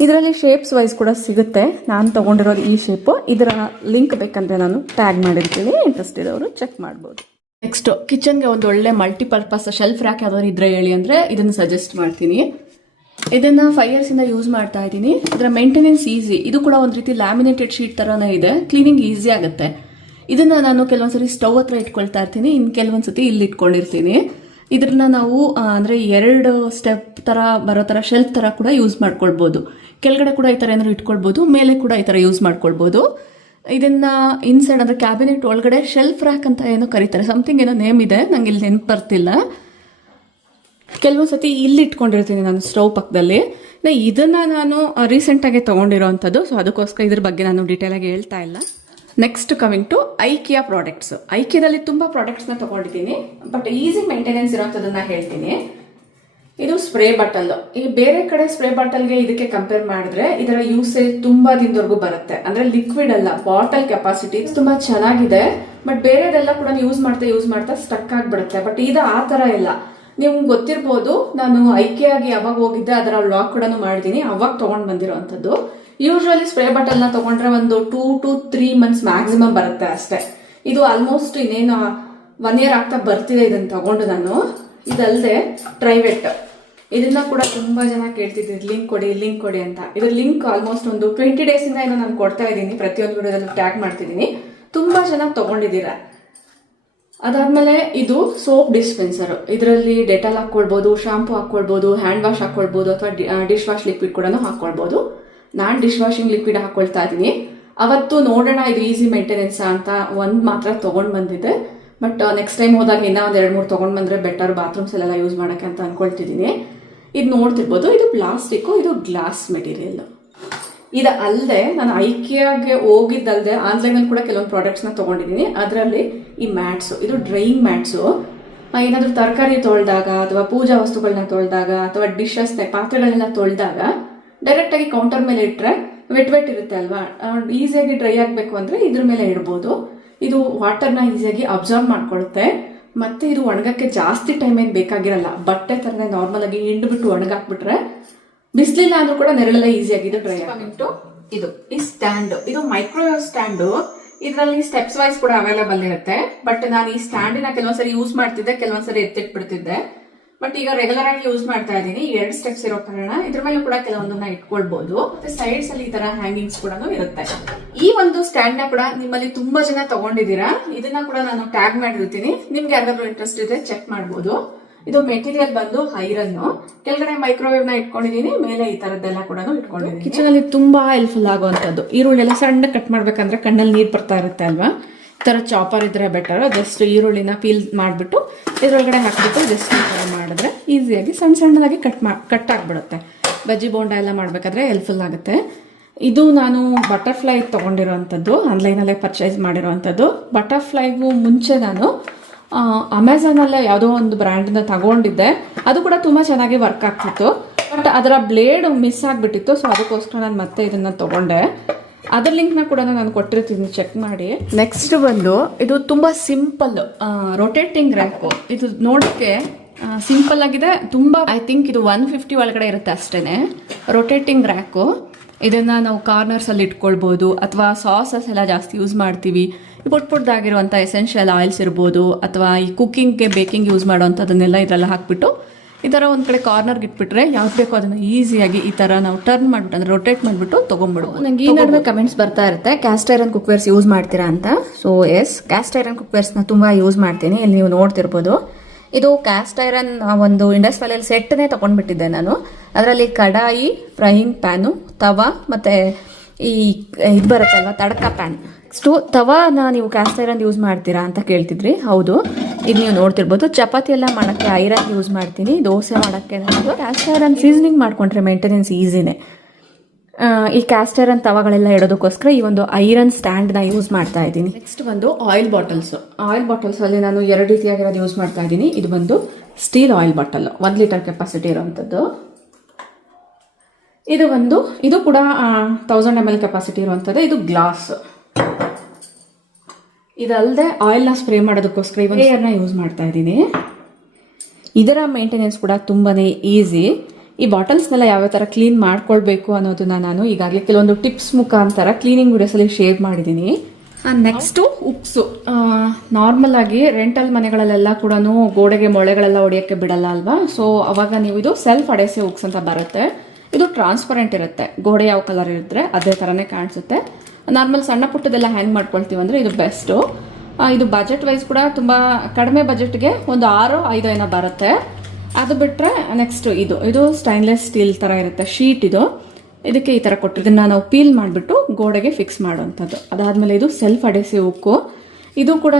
ಇದರಲ್ಲಿ ಶೇಪ್ಸ್ ವೈಸ್ ಕೂಡ ಸಿಗುತ್ತೆ. ನಾನು ತೊಗೊಂಡಿರೋದು ಈ ಶೇಪು. ಇದರ ಲಿಂಕ್ ಬೇಕಂದರೆ ನಾನು ಟ್ಯಾಗ್ ಮಾಡಿರ್ತೀನಿ, ಇಂಟ್ರೆಸ್ಟ್ ಇರೋರು ಚೆಕ್ ಮಾಡ್ಬೋದು. ನೆಕ್ಸ್ಟ್ ಕಿಚನ್ಗೆ ಒಂದು ಒಳ್ಳೆ ಮಲ್ಟಿಪರ್ಪಸ್ ಶೆಲ್ಫ್ ರ್ಯಾಕ್ ಯಾವ್ದಾದ್ರು ಇದ್ರೆ ಹೇಳಿ ಅಂದರೆ ಇದನ್ನು ಸಜೆಸ್ಟ್ ಮಾಡ್ತೀನಿ. ಇದನ್ನು 5 years ಇಂದ ಯೂಸ್ ಮಾಡ್ತಾ ಇದ್ದೀನಿ. ಇದರ ಮೇಂಟೆನೆನ್ಸ್ ಈಸಿ. ಇದು ಕೂಡ ಒಂದು ರೀತಿ ಲ್ಯಾಮಿನೇಟೆಡ್ ಶೀಟ್ ಥರನೇ ಇದೆ. ಕ್ಲೀನಿಂಗ್ ಈಸಿ ಆಗುತ್ತೆ. ಇದನ್ನು ನಾನು ಕೆಲವೊಂದ್ಸರಿ ಸ್ಟವ್ ಹತ್ರ ಇಟ್ಕೊಳ್ತಾ ಇರ್ತೀನಿ, ಇನ್ನು ಕೆಲವೊಂದ್ಸತಿ ಇಲ್ಲಿ ಇಟ್ಕೊಂಡಿರ್ತೀನಿ. ಇದನ್ನ ನಾವು ಅಂದರೆ 2 ಸ್ಟೆಪ್ ಥರ ಬರೋ ಥರ ಶೆಲ್ಫ್ ಥರ ಕೂಡ ಯೂಸ್ ಮಾಡ್ಕೊಳ್ಬೋದು. ಕೆಳಗಡೆ ಕೂಡ ಈ ಥರ ಏನಾದ್ರು ಇಟ್ಕೊಳ್ಬೋದು, ಮೇಲೆ ಕೂಡ ಈ ಥರ ಯೂಸ್ ಮಾಡ್ಕೊಳ್ಬೋದು. ಇದನ್ನ ಇನ್ಸೈಡ್ ಅಂದರೆ ಕ್ಯಾಬಿನೆಟ್ ಒಳಗಡೆ ಶೆಲ್ಫ್ ರ್ಯಾಕ್ ಅಂತ ಏನೋ ಕರೀತಾರೆ, ಸಮಥಿಂಗ್ ಏನೋ ನೇಮ್ ಇದೆ, ನಂಗೆ ಇಲ್ಲಿ ನೆನಪು ಬರ್ತಿಲ್ಲ. ಕೆಲವೊಂದು ಸತಿ ಇಲ್ಲಿ ಇಟ್ಕೊಂಡಿರ್ತೀನಿ ನಾನು ಸ್ಟವ್ ಪಕ್ಕದಲ್ಲಿ. ಇದನ್ನ ನಾನು ರೀಸೆಂಟಾಗಿ ತೊಗೊಂಡಿರೋ ಅಂಥದ್ದು, ಸೊ ಅದಕ್ಕೋಸ್ಕರ ಇದ್ರ ಬಗ್ಗೆ ನಾನು ಡೀಟೇಲ್ ಆಗಿ ಹೇಳ್ತಾ ಇಲ್ಲ. Next coming to IKEA products. ಐಕಿಯಾದಲ್ಲಿ ತುಂಬ ಪ್ರಾಡಕ್ಟ್ಸ್ನ ತೊಗೊಂಡಿದ್ದೀನಿ, ಬಟ್ ಈಸಿ ಮೇಂಟೆನೆನ್ಸ್ ಇರೋಂಥದ್ದನ್ನ ಹೇಳ್ತೀನಿ. ಇದು ಸ್ಪ್ರೇ ಬಾಟಲ್. ಈ ಬೇರೆ ಕಡೆ ಸ್ಪ್ರೇ ಬಾಟಲ್ಗೆ ಇದಕ್ಕೆ ಕಂಪೇರ್ ಮಾಡಿದ್ರೆ ಇದರ ಯೂಸೇಜ್ ತುಂಬಾ ದಿನದವರೆಗೂ ಬರುತ್ತೆ. ಅಂದ್ರೆ ಲಿಕ್ವಿಡ್ ಅಲ್ಲ, ಬಾಟಲ್ ಕೆಪಾಸಿಟಿ ತುಂಬಾ ಚೆನ್ನಾಗಿದೆ. ಬಟ್ ಬೇರೆದೆಲ್ಲ ಕೂಡ ಯೂಸ್ ಮಾಡ್ತಾ ಸ್ಟಕ್ ಆಗಿಬಿಡುತ್ತೆ. ಬಟ್ ಇದು ಆ ತರ ಇಲ್ಲ. ನಿಮ್ಗೆ ಗೊತ್ತಿರ್ಬೋದು, ನಾನು ಐಕಿಯಾಗಿ ಯಾವಾಗ ಹೋಗಿದ್ದೆ ಅದರ ವ್ಲಾಗ್ ಕೂಡ ಮಾಡಿದ್ದೀನಿ, ಅವಾಗ ತಗೊಂಡ್ ಬಂದಿರೋಂಥದ್ದು. ಯೂಶುವಲಿ ಸ್ಪ್ರೇ ಬಾಟಲ್ನ ತಗೊಂಡ್ರೆ ಒಂದು 2 to 3 months ಮ್ಯಾಕ್ಸಿಮಮ್ ಬರುತ್ತೆ ಅಷ್ಟೇ. ಇದು ಆಲ್ಮೋಸ್ಟ್ ಇನ್ನೇನು 1 year ಆಗ್ತಾ ಬರ್ತಿದೆ ಇದನ್ನ ತಗೊಂಡು ನಾನು. ಇದಲ್ಲದೆ ಟ್ರೈವೆಟ್, ಇದನ್ನ ಕೂಡ ತುಂಬಾ ಜನ ಕೇಳ್ತಿದ್ರು ಲಿಂಕ್ ಕೊಡಿ ಅಂತ. ಇದ್ರ ಲಿಂಕ್ ಆಲ್ಮೋಸ್ಟ್ ಒಂದು 20 days ಇಂದ ಏನೋ ನಾನು ಕೊಡ್ತಾ ಇದ್ದೀನಿ, ಪ್ರತಿಯೊಂದು ವಿಡಿಯೋದಲ್ಲೂ ಟ್ಯಾಗ್ ಮಾಡ್ತಿದ್ದೀನಿ. ತುಂಬಾ ಜನ ತಗೊಂಡಿದ್ದೀರಾ. ಅದಾದ್ಮೇಲೆ ಇದು ಸೋಪ್ ಡಿಸ್ಪೆನ್ಸರ್. ಇದರಲ್ಲಿ ಡೆಟಾಲ್ ಹಾಕೊಳ್ಬಹುದು, ಶಾಂಪೂ ಹಾಕೊಳ್ಬಹುದು, ಹ್ಯಾಂಡ್ ವಾಶ್ ಹಾಕೊಳ್ಬಹುದು, ಅಥವಾ ಡಿಶ್ ವಾಶ್ ಲಿಕ್ವಿಡ್ ಕೂಡ ಹಾಕೊಳ್ಬಹುದು. ನಾನು ಡಿಶ್ ವಾಷಿಂಗ್ ಲಿಕ್ವಿಡ್ ಹಾಕೊಳ್ತಾ ಇದ್ದೀನಿ. ಅವತ್ತು ನೋಡೋಣ ಇದು ಈಸಿ ಮೇಂಟೆನೆನ್ಸ್ ಅಂತ ಒಂದ್ ಮಾತ್ರ ತಗೊಂಡ್ ಬಂದಿದ್ದೆ. ಬಟ್ ನೆಕ್ಸ್ಟ್ ಟೈಮ್ ಹೋದಾಗ ಇನ್ನೂ ಒಂದು 2-3 ತಗೊಂಡ್ ಬಂದ್ರೆ ಬೆಟರ್, ಬಾತ್ರೂಮ್ಸ್ ಎಲ್ಲ ಯೂಸ್ ಮಾಡಕ್ಕೆ ಅಂತ ಅನ್ಕೊಳ್ತಿದ್ದೀನಿ. ಇದು ನೋಡ್ತಿರ್ಬೋದು, ಇದು ಪ್ಲಾಸ್ಟಿಕ್, ಇದು ಗ್ಲಾಸ್ ಮೆಟೀರಿಯಲ್. ಇದು ಅಲ್ಲದೆ ನಾನು ಐಕಿಯಾಗೆ ಹೋಗಿದ್ದಲ್ಲದೆ ಆನ್ಲೈನಲ್ಲಿ ಕೂಡ ಕೆಲವೊಂದು ಪ್ರಾಡಕ್ಟ್ಸ್ನ ತೊಗೊಂಡಿದ್ದೀನಿ. ಅದರಲ್ಲಿ ಈ ಮ್ಯಾಟ್ಸು, ಇದು ಡ್ರೈಯಿಂಗ್ ಮ್ಯಾಟ್ಸು. ಏನಾದರೂ ತರಕಾರಿ ತೊಳೆದಾಗ ಅಥವಾ ಪೂಜಾ ವಸ್ತುಗಳನ್ನ ತೊಳೆದಾಗ ಅಥವಾ ಡಿಶಸ್ ಪಾತ್ರೆಗಳನ್ನೆಲ್ಲ ತೊಳೆದಾಗ ಡೈರೆಕ್ಟಾಗಿ ಕೌಂಟರ್ ಮೇಲೆ ಇಟ್ಟರೆ ವೆಟ್ ಇರುತ್ತೆ ಅಲ್ವಾ, ಈಸಿಯಾಗಿ ಡ್ರೈ ಆಗಬೇಕು ಅಂದರೆ ಇದ್ರ ಮೇಲೆ ಇಡ್ಬೋದು. ಇದು ವಾಟರ್ನ ಈಸಿಯಾಗಿ ಅಬ್ಸರ್ವ್ ಮಾಡ್ಕೊಳ್ಳುತ್ತೆ. ಮತ್ತೆ ಇದು ಒಣಗಕ್ಕೆ ಜಾಸ್ತಿ ಟೈಮ್ ಏನು ಬೇಕಾಗಿರಲ್ಲ. ಬಟ್ಟೆ ಥರನೇ ನಾರ್ಮಲ್ ಆಗಿ ಹಿಂಡ್ಬಿಟ್ಟು ಒಣಗಾಕ್ಬಿಟ್ರೆ ಬಿಸಿಲಿಲ್ಲ ಅಂದ್ರೂ ಕೂಡ ನೆರಳೆಲ್ಲ ಈಸಿಯಾಗಿ ಡ್ರೈ ಆಗಿಟ್ಟು. ಇದು ಈ ಸ್ಟ್ಯಾಂಡ್, ಇದು ಮೈಕ್ರೋವೇವ್ ಸ್ಟ್ಯಾಂಡು. ಇದರಲ್ಲಿ ಸ್ಟೆಪ್ಸ್ ವೈಸ್ ಕೂಡ ಅವೈಲೇಬಲ್ ಇರುತ್ತೆ. ಬಟ್ ನಾನು ಈ ಸ್ಟ್ಯಾಂಡಿನ ಕೆಲವೊಂದ್ಸರಿ ಯೂಸ್ ಮಾಡ್ತಿದ್ದೆ, ಕೆಲವೊಂದ್ಸರಿ ಎತ್ತಿಟ್ಬಿಡ್ತಿದ್ದೆ. ಬಟ್ ಈಗ ರೆಗ್ಯುಲರ್ ಆಗಿ ಯೂಸ್ ಮಾಡ್ತಾ ಇದ್ದೀನಿ. 2 ಸ್ಟೆಪ್ಸ್ ಇರೋ ಕಾರಣ ಇದ್ರ ಮೇಲೆ ಕೂಡ ಕೆಲವೊಂದನ್ನ ಇಟ್ಕೊಳ್ಬಹುದು. ಮತ್ತೆ ಸೈಡ್ಸ್ ಅಲ್ಲಿ ಈ ತರ ಹ್ಯಾಂಗಿಂಗ್ಸ್ ಕೂಡ ಇರುತ್ತೆ. ಈ ಒಂದು ಸ್ಟ್ಯಾಂಡ್ ನ ಕೂಡ ನಿಮ್ಮಲ್ಲಿ ತುಂಬಾ ಜನ ತಗೊಂಡಿದ್ದೀರಾ. ಇದನ್ನ ಕೂಡ ನಾನು ಟ್ಯಾಗ್ ಮಾಡಿರ್ತೀನಿ. ನಿಮ್ಗೆ ಯಾರಿಗಾದ್ರೂ ಇಂಟ್ರೆಸ್ಟ್ ಇದ್ರೆ ಚೆಕ್ ಮಾಡಬಹುದು. ಇದು ಮೆಟೀರಿಯಲ್ ಬಂದು ಐರನ್, ಕೆಳಗಡೆ ಮೈಕ್ರೋವೇವ್ ನ ಇಟ್ಕೊಂಡಿದೀನಿ, ಮೇಲೆ ಈ ತರದ್ದೆಲ್ಲ ಕೂಡ ಇಟ್ಕೊಂಡಿದ್ದೀನಿ. ಕಿಚನ್ ಅಲ್ಲಿ ತುಂಬಾ ಹೆಲ್ಪ್ಫುಲ್ ಆಗುವಂತದ್ದು. ಈರುಳ್ಳಿ ಎಲ್ಲ ಸಣ್ಣ ಕಟ್ ಮಾಡ್ಬೇಕಂದ್ರೆ ಕಣ್ಣಲ್ಲಿ ನೀರ್ ಬರ್ತಾ ಇರುತ್ತೆ ಅಲ್ವಾ, ಈ ತರ ಚಾಪರ್ ಇದ್ರೆ ಬೆಟರ್. ಜಸ್ಟ್ ಈರುಳ್ಳಿನ ಪೀಲ್ ಮಾಡ್ಬಿಟ್ಟು ಇದ್ರೊಳಗಡೆ ಹಾಕ್ಬಿಟ್ಟು ಜಸ್ಟ್ ಈ ತರ ಮಾಡಿದ್ರೆ ಈಸಿಯಾಗಿ ಸಣ್ಣ ಸಣ್ಣದಾಗಿ ಕಟ್ ಆಗ್ಬಿಡುತ್ತೆ. ಬಜ್ಜಿ ಬೋಂಡ ಎಲ್ಲ ಮಾಡ್ಬೇಕಾದ್ರೆ ಹೆಲ್ಪ್ಫುಲ್ ಆಗುತ್ತೆ. ಇದು ನಾನು ಬಟರ್ಫ್ಲೈ ತಗೊಂಡಿರೋವಂಥದ್ದು, ಆನ್ಲೈನಲ್ಲೇ ಪರ್ಚೇಸ್ ಮಾಡಿರೋವಂಥದ್ದು. ಬಟರ್ಫ್ಲೈಗೂ ಮುಂಚೆ ನಾನು ಅಮೆಝಾನಲ್ಲೇ ಯಾವುದೋ ಒಂದು ಬ್ರ್ಯಾಂಡಿಂದ ತಗೊಂಡಿದ್ದೆ. ಅದು ಕೂಡ ತುಂಬ ಚೆನ್ನಾಗಿ ವರ್ಕ್ ಆಗ್ತಿತ್ತು. ಬಟ್ ಅದರ ಬ್ಲೇಡ್ ಮಿಸ್ ಆಗಿಬಿಟ್ಟಿತ್ತು. ಸೊ ಅದಕ್ಕೋಸ್ಕರ ನಾನು ಮತ್ತೆ ಇದನ್ನು ತಗೊಂಡೆ. ಅದರ ಲಿಂಕ್ನ ಕೂಡ ನಾನು ಕೊಟ್ಟಿರ್ತೀನಿ, ಚೆಕ್ ಮಾಡಿ. ನೆಕ್ಸ್ಟ್ ಬಂದು ಇದು ತುಂಬ ಸಿಂಪಲ್ ರೊಟೇಟಿಂಗ್ ರ್ಯಾಕು. ಇದು ನೋಡೋಕ್ಕೆ ಸಿಂಪಲ್ ಆಗಿದೆ. ತುಂಬ ಐ ಥಿಂಕ್ ಇದು 150 ಒಳಗಡೆ ಇರುತ್ತೆ ಅಷ್ಟೇ. Rotating rack. ಇದನ್ನು ನಾವು ಕಾರ್ನರ್ಸಲ್ಲಿ ಇಟ್ಕೊಳ್ಬೋದು, ಅಥವಾ ಸಾಸಸ್ ಎಲ್ಲ ಜಾಸ್ತಿ ಯೂಸ್ ಮಾಡ್ತೀವಿ. ಪುಟ್ದಾಗಿರುವಂಥ ಎಸೆನ್ಷಿಯಲ್ ಆಯಿಲ್ಸ್ ಇರ್ಬೋದು, ಅಥವಾ ಈ ಕುಕ್ಕಿಂಗ್ಗೆ ಬೇಕಿಂಗ್ ಯೂಸ್ ಮಾಡೋವಂಥದ್ದನ್ನೆಲ್ಲ ಇದರೆಲ್ಲ ಹಾಕ್ಬಿಟ್ಟು ಈ ಥರ ಒಂದು ಕಡೆ ಕಾರ್ನರ್ಗೆ ಇಟ್ಬಿಟ್ರೆ ಯಾವ್ದು ಬೇಕೋ ಅದನ್ನು ಈಸಿಯಾಗಿ ಈ ಥರ ನಾವು ಟರ್ನ್ ಮಾಡಿಬಿಟ್ಟು ಅಂದರೆ ರೊಟೇಟ್ ಮಾಡಿಬಿಟ್ಟು ತೊಗೊಂಡ್ಬಿಡ್ಬೋದು. ನನಗೆ ಈ ನಡುವೆ ಕಮೆಂಟ್ಸ್ ಬರ್ತಾ ಇರುತ್ತೆ, ಕ್ಯಾಸ್ಟ್ ಐರನ್ ಕುಕ್ವೇರ್ಸ್ ಯೂಸ್ ಮಾಡ್ತೀರಾ ಅಂತ. ಸೊ ಎಸ್, ಕ್ಯಾಸ್ಟ್ ಐರನ್ ಕುಕ್ವೇರ್ಸ್ನ ತುಂಬ ಯೂಸ್ ಮಾಡ್ತೀನಿ. ಇಲ್ಲಿ ನೀವು ನೋಡ್ತಿರ್ಬೋದು. ಇದು ಕ್ಯಾಸ್ಟ್ ಐರನ್ ಒಂದು ಇಂಡಸ್ ವ್ಯಾಲಿಯಲ್ಲಿ ಸೆಟ್ನೇ ತೊಗೊಂಡ್ಬಿಟ್ಟಿದ್ದೆ ನಾನು. ಅದರಲ್ಲಿ ಕಡಾಯಿ, ಫ್ರೈಯಿಂಗ್ ಪ್ಯಾನು, ತವಾ ಮತ್ತು ಈ ಇದು ಬರುತ್ತಲ್ವ ತಡಕ ಪ್ಯಾನ್. ತವಾನ ನೀವು ಕ್ಯಾಸ್ಟ್ ಐರನ್ ಯೂಸ್ ಮಾಡ್ತೀರಾ ಅಂತ ಕೇಳ್ತಿದ್ರಿ. ಹೌದು, ಇದು ನೀವು ನೋಡ್ತಿರ್ಬೋದು. ಚಪಾತಿ ಎಲ್ಲ ಮಾಡೋಕ್ಕೆ ಐರನ್ ಯೂಸ್ ಮಾಡ್ತೀನಿ. ದೋಸೆ ಮಾಡೋಕ್ಕೆ ನಾನು ಕ್ಯಾಸ್ಟ್ ಐರನ್ ಸೀಸನಿಂಗ್ ಮಾಡ್ಕೊಂಡ್ರೆ ಮೇಂಟೆನೆನ್ಸ್ ಈಸಿನೇ. ಈ ಕ್ಯಾಸ್ಟ್ ಐರನ್ ತವಾಗಳೆಲ್ಲ ಇಡೋದಕ್ಕೋಸ್ಕರ ಈ ಒಂದು ಐರನ್ ಸ್ಟ್ಯಾಂಡ್ನ ಯೂಸ್ ಮಾಡ್ತಾ ಇದ್ದೀನಿ. ನೆಕ್ಸ್ಟ್ ಬಂದು ಆಯಿಲ್ ಬಾಟಲ್ಸ್. ಆಯಿಲ್ ಬಾಟಲ್ಸಲ್ಲಿ ನಾನು 2 ರೀತಿಯಾಗಿರೋದು ಯೂಸ್ ಮಾಡ್ತಾ ಇದ್ದೀನಿ. ಇದು ಬಂದು steel oil bottle, 1 litre capacity ಇರುವಂಥದ್ದು. ಇದು ಕೂಡ 1000 ml ಕೆಪಾಸಿಟಿ ಇರುವಂಥದ್ದು. ಇದು ಗ್ಲಾಸ್. ಇದಲ್ಲದೆ ಆಯಿಲ್ನ ಸ್ಪ್ರೇ ಮಾಡೋದಕ್ಕೋಸ್ಕರ ಒಂದು ಸ್ಪ್ರೇಯರ್ನ ಯೂಸ್ ಮಾಡ್ತಾ ಇದ್ದೀನಿ. ಇದರ ಮೇಂಟೆನೆನ್ಸ್ ಕೂಡ ತುಂಬಾನೇ ಈಸಿ. ಈ ಬಾಟಲ್ಸ್ನೆಲ್ಲ ಯಾವ ಥರ ಕ್ಲೀನ್ ಮಾಡ್ಕೊಳ್ಬೇಕು ಅನ್ನೋದನ್ನ ನಾನು ಈಗಾಗಲೇ ಕೆಲವೊಂದು ಟಿಪ್ಸ್ ಮುಖಾಂತರ ಕ್ಲೀನಿಂಗ್ ವಿಡಿಯೋಸಲ್ಲಿ ಶೇರ್ ಮಾಡಿದ್ದೀನಿ. ನೆಕ್ಸ್ಟು ಉಕ್ಸು. ನಾರ್ಮಲ್ ಆಗಿ ರೆಂಟಲ್ ಮನೆಗಳಲ್ಲೆಲ್ಲ ಕೂಡ ಗೋಡೆಗೆ ಮೊಳೆಗಳೆಲ್ಲ ಹೊಡೆಯೋಕ್ಕೆ ಬಿಡಲ್ಲ ಅಲ್ವಾ. ಸೊ ಅವಾಗ ನೀವು ಇದು ಸೆಲ್ಫ್ ಅಡೇಸಿವ್ ಉಕ್ಸ್ ಅಂತ ಬರುತ್ತೆ. ಇದು ಟ್ರಾನ್ಸ್ಪರೆಂಟ್ ಇರುತ್ತೆ. ಗೋಡೆ ಯಾವ ಕಲರ್ ಇದ್ರೆ ಅದೇ ಥರನೇ ಕಾಣಿಸುತ್ತೆ. ನಾರ್ಮಲ್ ಸಣ್ಣ ಪುಟ್ಟದೆಲ್ಲ ಹ್ಯಾಂಗ್ ಮಾಡ್ಕೊಳ್ತೀವಿ ಅಂದರೆ ಇದು ಬೆಸ್ಟು. ಇದು ಬಜೆಟ್ ವೈಸ್ ಕೂಡ ತುಂಬ ಕಡಿಮೆ ಬಜೆಟ್ಗೆ ಒಂದು 6-5 ಏನೋ ಬರುತ್ತೆ. ಅದು ಬಿಟ್ಟರೆ ನೆಕ್ಸ್ಟ್ ಇದು ಸ್ಟೈನ್ಲೆಸ್ ಸ್ಟೀಲ್ ಥರ ಇರುತ್ತೆ, ಶೀಟ್. ಇದಕ್ಕೆ ಈ ಥರ ಕೊಟ್ಟು ಇದನ್ನು ನಾವು ಪೀಲ್ ಮಾಡಿಬಿಟ್ಟು ಗೋಡೆಗೆ ಫಿಕ್ಸ್ ಮಾಡೋವಂಥದ್ದು. ಅದಾದಮೇಲೆ ಇದು ಸೆಲ್ಫ್ ಅಡೇಸಿವ್ ಉಕ್ಕು. ಇದು ಕೂಡ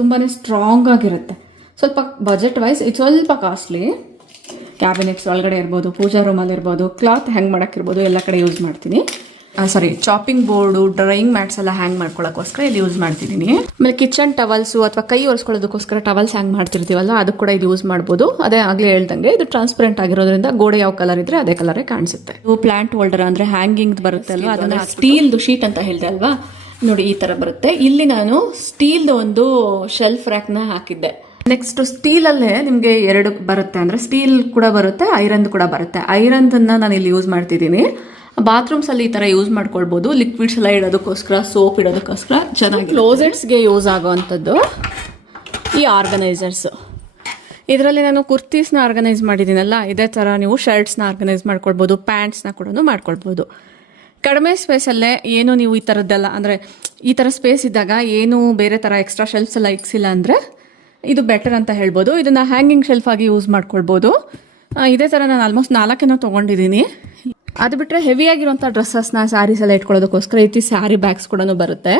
ತುಂಬಾ ಸ್ಟ್ರಾಂಗ್ ಆಗಿರುತ್ತೆ. ಸ್ವಲ್ಪ ಬಜೆಟ್ ವೈಸ್ ಇದು ಸ್ವಲ್ಪ ಕಾಸ್ಟ್ಲಿ. ಕ್ಯಾಬಿನೆಟ್ಸ್ ಒಳಗಡೆ ಇರ್ಬೋದು, ಪೂಜಾ ರೂಮಲ್ಲಿ ಇರ್ಬೋದು, ಕ್ಲಾತ್ ಹ್ಯಾಂಗ್ ಮಾಡೋಕ್ಕಿರ್ಬೋದು, ಎಲ್ಲ ಕಡೆ ಯೂಸ್ ಮಾಡ್ತೀನಿ. ಚಾಪಿಂಗ್ ಬೋರ್ಡು, ಡ್ರೈಯಿಂಗ್ ಮ್ಯಾಟ್ಸ್ ಎಲ್ಲ ಹ್ಯಾಂಗ್ ಮಾಡ್ಕೊಳ್ಳೋಕ್ಕೋಸ್ಕರ ಇಲ್ಲಿ ಯೂಸ್ ಮಾಡ್ತಿದ್ದೀನಿ. ಆಮೇಲೆ ಕಿಚನ್ ಟವಲ್ಸು ಅಥವಾ ಕೈ ಒರೆಸ್ಕೊಳ್ಳೋದಕ್ಕೋಸ್ಕರ ಟವಲ್ಸ್ ಹ್ಯಾಂಗ್ ಮಾಡ್ತಿರ್ತೀವಲ್ಲ, ಅದು ಕೂಡ ಇದು ಯೂಸ್ ಮಾಡ್ಬೋದು. ಅದೇ ಆಗಲೇ ಹೇಳ್ದಂಗೆ ಇದು ಟ್ರಾನ್ಸ್ಪರೆಂಟ್ ಆಗಿರೋದ್ರಿಂದ ಗೋಡೆ ಯಾವ ಕಲರ್ ಇದ್ರೆ ಅದೇ ಕಲರೇ ಕಾಣಿಸುತ್ತೆ. ಇದು ಪ್ಲಾಂಟ್ ಹೋಲ್ಡರ್ ಅಂದರೆ ಹ್ಯಾಂಗಿಂಗ್ ಬರುತ್ತೆ ಅಲ್ವಾ, ಅದನ್ನ ಸ್ಟೀಲ್ದು ಶೀಟ್ ಅಂತ ಹೇಳಿದೆ ಅಲ್ವಾ. ನೋಡಿ ಈ ಥರ ಬರುತ್ತೆ. ಇಲ್ಲಿ ನಾನು ಸ್ಟೀಲ್ದು ಒಂದು ಶೆಲ್ಫ್ ರ್ಯಾಕ್ನ ಹಾಕಿದ್ದೆ. ನೆಕ್ಸ್ಟ್ ಸ್ಟೀಲಲ್ಲೇ ನಿಮಗೆ 2 ಬರುತ್ತೆ, ಅಂದರೆ ಸ್ಟೀಲ್ ಕೂಡ ಬರುತ್ತೆ, ಐರನ್ ಕೂಡ ಬರುತ್ತೆ. ಐರನ್ದನ್ನ ನಾನು ಇಲ್ಲಿ ಯೂಸ್ ಮಾಡ್ತಿದ್ದೀನಿ. ಬಾತ್ರೂಮ್ಸ್ ಅಲ್ಲಿ ಈ ತರ ಯೂಸ್ ಮಾಡ್ಕೊಳ್ಬಹುದು. ಲಿಕ್ವಿಡ್ಸ್ ಎಲ್ಲ ಇಡೋದಕ್ಕೋಸ್ಕರ, ಸೋಪ್ ಇಡೋದಕ್ಕೋಸ್ಕರ ಚೆನ್ನಾಗಿ. ಕ್ಲೋಸೆಟ್ಸ್ಗೆ ಯೂಸ್ ಆಗುವಂಥದ್ದು ಈ ಆರ್ಗನೈಸರ್ಸ್. ಇದರಲ್ಲಿ ನಾನು ಕುರ್ತೀಸ್ನ ಆರ್ಗನೈಸ್ ಮಾಡಿದ್ದೀನಲ್ಲ, ಇದೇ ಥರ ನೀವು ಶರ್ಟ್ಸ್ನ ಆರ್ಗನೈಸ್ ಮಾಡ್ಕೊಳ್ಬೋದು, ಪ್ಯಾಂಟ್ಸ್ನ ಕೂಡ ಮಾಡ್ಕೊಳ್ಬೋದು. ಕಡಿಮೆ ಸ್ಪೇಸಲ್ಲೇ ಏನು ನೀವು ಈ ಥರದ್ದೆಲ್ಲ ಅಂದರೆ ಈ ಥರ ಸ್ಪೇಸ್ ಇದ್ದಾಗ ಏನು ಬೇರೆ ಥರ ಎಕ್ಸ್ಟ್ರಾ ಶೆಲ್ಫ್ಸ್ ಎಲ್ಲ ಇಕ್ಸಿಲ್ಲ ಅಂದರೆ ಇದು ಬೆಟರ್ ಅಂತ ಹೇಳ್ಬೋದು. ಇದನ್ನು ಹ್ಯಾಂಗಿಂಗ್ ಶೆಲ್ಫ್ ಆಗಿ ಯೂಸ್ ಮಾಡ್ಕೊಳ್ಬೋದು. ಇದೇ ಥರ ನಾನು ಆಲ್ಮೋಸ್ಟ್ 4 ತೊಗೊಂಡಿದ್ದೀನಿ. ಅದು ಬಿಟ್ಟರೆ ಹೆವಿಯಾಗಿರುವಂಥ ಡ್ರೆಸ್ಸಸ್ನ, ಸ್ಯಾರೀಸ್ ಎಲ್ಲ ಇಟ್ಕೊಳ್ಳೋದಕ್ಕೋಸ್ಕರ ಈ ಸ್ಯಾರಿ ಬ್ಯಾಗ್ಸ್ ಕೂಡ ಬರುತ್ತೆ.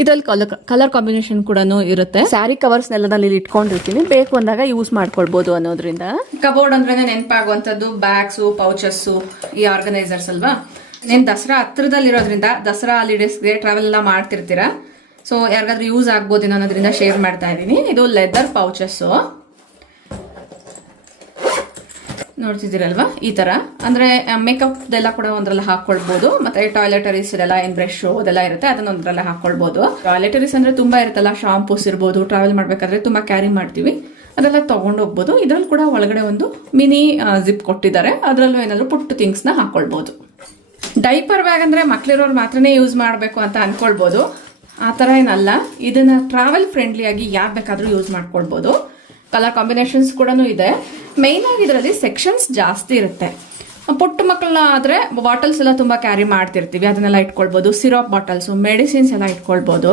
ಇದರಲ್ಲಿ ಕಲರ್ ಕಾಂಬಿನೇಷನ್ ಕೂಡ ಇರುತ್ತೆ. ಸ್ಯಾರಿ ಕವರ್ಸ್ನೆಲ್ಲದಲ್ಲಿ ಇಟ್ಕೊಂಡಿರ್ತೀನಿ, ಬೇಕು ಅಂದಾಗ ಯೂಸ್ ಮಾಡ್ಕೊಳ್ಬೋದು ಅನ್ನೋದ್ರಿಂದ. ಕಬೋರ್ಡ್ ಅಂದ್ರೆ ನೆನಪಾಗುವಂಥದ್ದು ಬ್ಯಾಗ್ಸು, ಪೌಚಸ್ಸು, ಈ ಆರ್ಗನೈಸರ್ಸ್ ಅಲ್ವಾ. నేను ದಸರಾ ಹತ್ರದಲ್ಲಿರೋದ್ರಿಂದ ದಸರಾ ಹಾಲಿಡೇಸ್ಗೆ ಟ್ರಾವೆಲ್ ಎಲ್ಲ ಮಾಡ್ತಿರ್ತೀರಾ. ಸೊ ಯಾರಿಗಾದ್ರೂ ಯೂಸ್ ಆಗ್ಬೋದೇನೋ ಅನ್ನೋದ್ರಿಂದ ಶೇರ್ ಮಾಡ್ತಾ ಇದ್ದೀನಿ. ಇದು ಲೆದರ್ ಪೌಚಸ್ಸು ನೋಡ್ತಿದ್ದೀರಲ್ವಾ, ಈ ತರ. ಅಂದ್ರೆ ಮೇಕಪ್ದೆಲ್ಲ ಕೂಡ ಒಂದ್ರಲ್ಲಿ ಹಾಕೊಳ್ಬಹುದು. ಮತ್ತೆ ಟಾಯ್ಲೆಟರೀಸ್ ಇದೆಲ್ಲ ಏನ್ ಬ್ರಷ್ ಅದೆಲ್ಲ ಇರುತ್ತೆ, ಅದನ್ನ ಒಂದ್ರಲ್ಲ ಹಾಕೊಳ್ಬಹುದು. ಟಾಯ್ಲೆಟರೀಸ್ ಅಂದ್ರೆ ತುಂಬಾ ಇರುತ್ತಲ್ಲ, ಶಾಂಪೂಸ್ ಇರ್ಬೋದು, ಟ್ರಾವೆಲ್ ಮಾಡ್ಬೇಕಾದ್ರೆ ತುಂಬಾ ಕ್ಯಾರಿ ಮಾಡ್ತೀವಿ, ಅದೆಲ್ಲ ತಗೊಂಡು ಹೋಗ್ಬೋದು. ಇದ್ರಲ್ಲಿ ಕೂಡ ಒಳಗಡೆ ಒಂದು ಮಿನಿ ಜಿಪ್ ಕೊಟ್ಟಿದ್ದಾರೆ, ಅದ್ರಲ್ಲೂ ಏನಾದ್ರು ಪುಟ್ಟ ಥಿಂಗ್ಸ್ ನ ಹಾಕೊಳ್ಬಹುದು. ಡೈಪರ್ ಬ್ಯಾಗ್ ಅಂದ್ರೆ ಮಕ್ಳಿರೋರು ಮಾತ್ರನೇ ಯೂಸ್ ಮಾಡಬೇಕು ಅಂತ ಅನ್ಕೊಳ್ಬಹುದು. ಆ ಥರ ಏನಲ್ಲ. ಇದನ್ನ ಟ್ರಾವೆಲ್ ಫ್ರೆಂಡ್ಲಿಯಾಗಿ ಯಾರು ಬೇಕಾದರೂ ಯೂಸ್ ಮಾಡ್ಕೊಳ್ಬೋದು. ಕಲರ್ ಕಾಂಬಿನೇಷನ್ಸ್ ಕೂಡ ಇದೆ. ಮೇಯ್ನ್ ಆಗಿ ಇದರಲ್ಲಿ ಸೆಕ್ಷನ್ಸ್ ಜಾಸ್ತಿ ಇರುತ್ತೆ. ಪುಟ್ಟ ಮಕ್ಕಳನ್ನ ಆದರೆ ಬಾಟಲ್ಸ್ ಎಲ್ಲ ತುಂಬ ಕ್ಯಾರಿ ಮಾಡ್ತಿರ್ತೀವಿ, ಅದನ್ನೆಲ್ಲ ಇಟ್ಕೊಳ್ಬೋದು. ಸಿರಾಪ್ ಬಾಟಲ್ಸು, ಮೆಡಿಸಿನ್ಸ್ ಎಲ್ಲ ಇಟ್ಕೊಳ್ಬೋದು.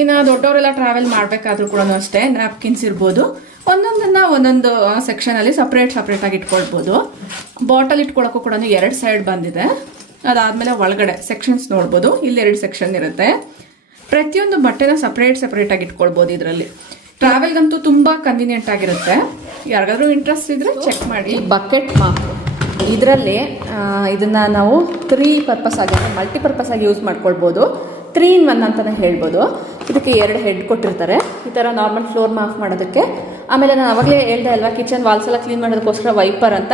ಇನ್ನು ದೊಡ್ಡವರೆಲ್ಲ ಟ್ರಾವೆಲ್ ಮಾಡಬೇಕಾದ್ರೂ ಕೂಡ ಅಷ್ಟೇ ನ್ಯಾಪ್ಕಿನ್ಸ್ ಇರ್ಬೋದು. ಒಂದೊಂದು ಸೆಕ್ಷನಲ್ಲಿ ಸಪ್ರೇಟಾಗಿ ಇಟ್ಕೊಳ್ಬೋದು. ಬಾಟಲ್ ಇಟ್ಕೊಳ್ಳೋಕ್ಕೂ ಕೂಡ 2 ಸೈಡ್ ಬಂದಿದೆ. ಅದಾದಮೇಲೆ ಒಳಗಡೆ ಸೆಕ್ಷನ್ಸ್ ನೋಡ್ಬೋದು. ಇಲ್ಲಿ 2 ಸೆಕ್ಷನ್ ಇರುತ್ತೆ. ಪ್ರತಿಯೊಂದು ಬಟ್ಟೆನ ಸಪ್ರೇಟಾಗಿ ಇಟ್ಕೊಳ್ಬೋದು. ಇದರಲ್ಲಿ ಟ್ರಾವೆಲ್ಗಂತೂ ತುಂಬ ಕನ್ವೀನಿಯೆಂಟ್ ಆಗಿರುತ್ತೆ. ಯಾರಿಗಾದ್ರೂ ಇಂಟ್ರೆಸ್ಟ್ ಇದ್ರೆ ಚೆಕ್ ಮಾಡಿ. ಬಕೆಟ್ ಮಾಪ್ ಇದರಲ್ಲಿ ಇದನ್ನು ನಾವು 3 ಪರ್ಪಸ್ ಆಗಿ ಮಲ್ಟಿಪರ್ಪಸ್ ಆಗಿ ಯೂಸ್ ಮಾಡ್ಕೊಳ್ಬೋದು. 3 in 1 ಅಂತಲೇ ಹೇಳ್ಬೋದು. ಇದಕ್ಕೆ 2 ಹೆಡ್ ಕೊಟ್ಟಿರ್ತಾರೆ, ಈ ಥರ ನಾರ್ಮಲ್ ಫ್ಲೋರ್ ಮಾಫ್ ಮಾಡೋದಕ್ಕೆ. ಆಮೇಲೆ ನಾನು ಅವಾಗಲೇ ಹೇಳ್ದೆ ಅಲ್ವಾ, ಕಿಚನ್ ವಾಲ್ಸ್ ಎಲ್ಲ ಕ್ಲೀನ್ ಮಾಡೋದಕ್ಕೋಸ್ಕರ ವೈಪರ್ ಅಂತ.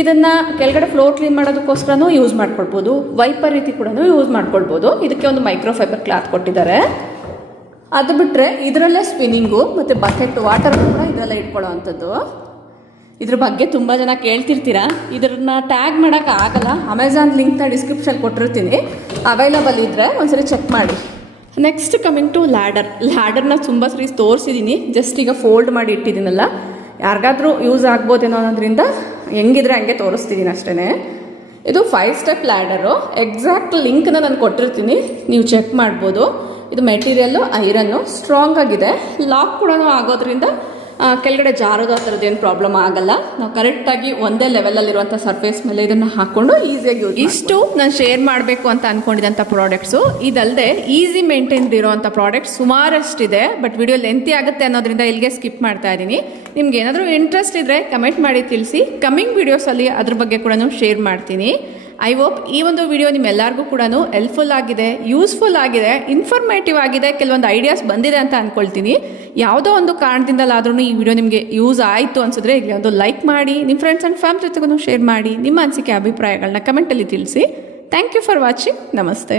ಇದನ್ನು ಕೆಳಗಡೆ ಫ್ಲೋರ್ ಕ್ಲೀನ್ ಮಾಡೋದಕ್ಕೋಸ್ಕರನೂ ಯೂಸ್ ಮಾಡ್ಕೊಳ್ಬೋದು. ವೈಪರ್ ರೀತಿ ಕೂಡ ಯೂಸ್ ಮಾಡ್ಕೊಳ್ಬೋದು. ಇದಕ್ಕೆ ಒಂದು ಮೈಕ್ರೋಫೈಬರ್ ಕ್ಲಾತ್ ಕೊಟ್ಟಿದ್ದಾರೆ. ಅದು ಬಿಟ್ಟರೆ ಇದರಲ್ಲೇ ಸ್ಪಿನ್ನಿಂಗು ಮತ್ತು ಬಕೆಟ್ ವಾಟರ್ ಕೂಡ ಇದರಲ್ಲೇ ಇಟ್ಕೊಳ್ಳೋ ಅಂಥದ್ದು. ಇದ್ರ ಬಗ್ಗೆ ತುಂಬ ಜನ ಕೇಳ್ತಿರ್ತೀರಾ. ಇದನ್ನ ಟ್ಯಾಗ್ ಮಾಡೋಕ್ಕೆ ಆಗಲ್ಲ. ಅಮೆಝಾನ್ ಲಿಂಕ್ನ ಡಿಸ್ಕ್ರಿಪ್ಷನ್ ಕೊಟ್ಟಿರ್ತೀನಿ, ಅವೈಲಬಲ್ ಇದ್ದರೆ ಒಂದ್ಸರಿ ಚೆಕ್ ಮಾಡಿ. ನೆಕ್ಸ್ಟ್ ಕಮಿಂಗ್ ಟು ಲ್ಯಾಡರ್ನ ತುಂಬ ಸರಿ ತೋರಿಸಿದ್ದೀನಿ. ಜಸ್ಟ್ ಈಗ ಫೋಲ್ಡ್ ಮಾಡಿ ಇಟ್ಟಿದ್ದೀನಲ್ಲ, ಯಾರಿಗಾದ್ರೂ ಯೂಸ್ ಆಗ್ಬೋದೇನೋ ಅನ್ನೋದ್ರಿಂದ ಹೆಂಗಿದ್ರೆ ಹಂಗೆ ತೋರಿಸ್ತಿದ್ದೀನಿ ಅಷ್ಟೇ. ಇದು 5 ಸ್ಟೆಪ್ ಲ್ಯಾಡರು. ಎಕ್ಸಾಕ್ಟ್ ಲಿಂಕ್ನ ನಾನು ಕೊಟ್ಟಿರ್ತೀನಿ, ನೀವು ಚೆಕ್ ಮಾಡ್ಬೋದು. ಇದು ಮೆಟೀರಿಯಲ್ಲು ಐರನ್ನು ಸ್ಟ್ರಾಂಗ್ ಆಗಿದೆ. ಲಾಕ್ ಕೂಡ ಆಗೋದ್ರಿಂದ ಕೆಳಗಡೆ ಜಾರೋದು ಆ ಥರದ್ದು ಏನು ಪ್ರಾಬ್ಲಮ್ ಆಗಲ್ಲ. ನಾವು ಕರೆಕ್ಟಾಗಿ ಒಂದೇ ಲೆವೆಲಲ್ಲಿರುವಂಥ ಸರ್ಫೇಸ್ ಮೇಲೆ ಇದನ್ನು ಹಾಕ್ಕೊಂಡು ಈಸಿಯಾಗಿ ಇಷ್ಟು ನಾನು ಶೇರ್ ಮಾಡಬೇಕು ಅಂತ ಅಂದ್ಕೊಂಡಿದ್ದಂಥ ಪ್ರಾಡಕ್ಟ್ಸು. ಇದಲ್ಲದೆ ಈಸಿ ಮೇಂಟೈನ್ ಇರೋವಂಥ ಪ್ರಾಡಕ್ಟ್ಸ್ ಸುಮಾರಷ್ಟಿದೆ, ಬಟ್ ವಿಡಿಯೋ ಲೆಂತಿ ಆಗುತ್ತೆ ಅನ್ನೋದ್ರಿಂದ ಇಲ್ಲಿಗೆ ಸ್ಕಿಪ್ ಮಾಡ್ತಾ ಇದ್ದೀನಿ. ನಿಮ್ಗೆ ಏನಾದರೂ ಇಂಟ್ರೆಸ್ಟ್ ಇದ್ದರೆ ಕಮೆಂಟ್ ಮಾಡಿ ತಿಳಿಸಿ. ಕಮ್ಮಿಂಗ್ ವೀಡಿಯೋಸಲ್ಲಿ ಅದ್ರ ಬಗ್ಗೆ ಕೂಡ ಶೇರ್ ಮಾಡ್ತೀನಿ. ಐ ಹೋಪ್ ಈ ಒಂದು ವಿಡಿಯೋ ನಿಮ್ಮೆಲ್ಲರಿಗೂ ಕೂಡ ಹೆಲ್ಪ್ಫುಲ್ ಆಗಿದೆ, ಯೂಸ್ಫುಲ್ ಆಗಿದೆ, ಇನ್ಫಾರ್ಮೇಟಿವ್ ಆಗಿದೆ, ಕೆಲವೊಂದು ಐಡಿಯಾಸ್ ಬಂದಿದೆ ಅಂತ ಅಂದ್ಕೊಳ್ತೀನಿ. ಯಾವುದೋ ಒಂದು ಕಾರಣದಿಂದಲಾದ್ರೂ ಈ ವಿಡಿಯೋ ನಿಮಗೆ ಯೂಸ್ ಆಯಿತು ಅನ್ಸಿದ್ರೆ ಇಲ್ಲಿ ಒಂದು ಲೈಕ್ ಮಾಡಿ, ನಿಮ್ಮ ಫ್ರೆಂಡ್ಸ್ ಆ್ಯಂಡ್ ಫ್ಯಾಮಿಲಿ ಜೊತೆಗೂ ಶೇರ್ ಮಾಡಿ. ನಿಮ್ಮ ಅನಿಸಿಕೆ ಅಭಿಪ್ರಾಯಗಳನ್ನ ಕಮೆಂಟಲ್ಲಿ ತಿಳಿಸಿ. Thank you for watching. ನಮಸ್ತೆ.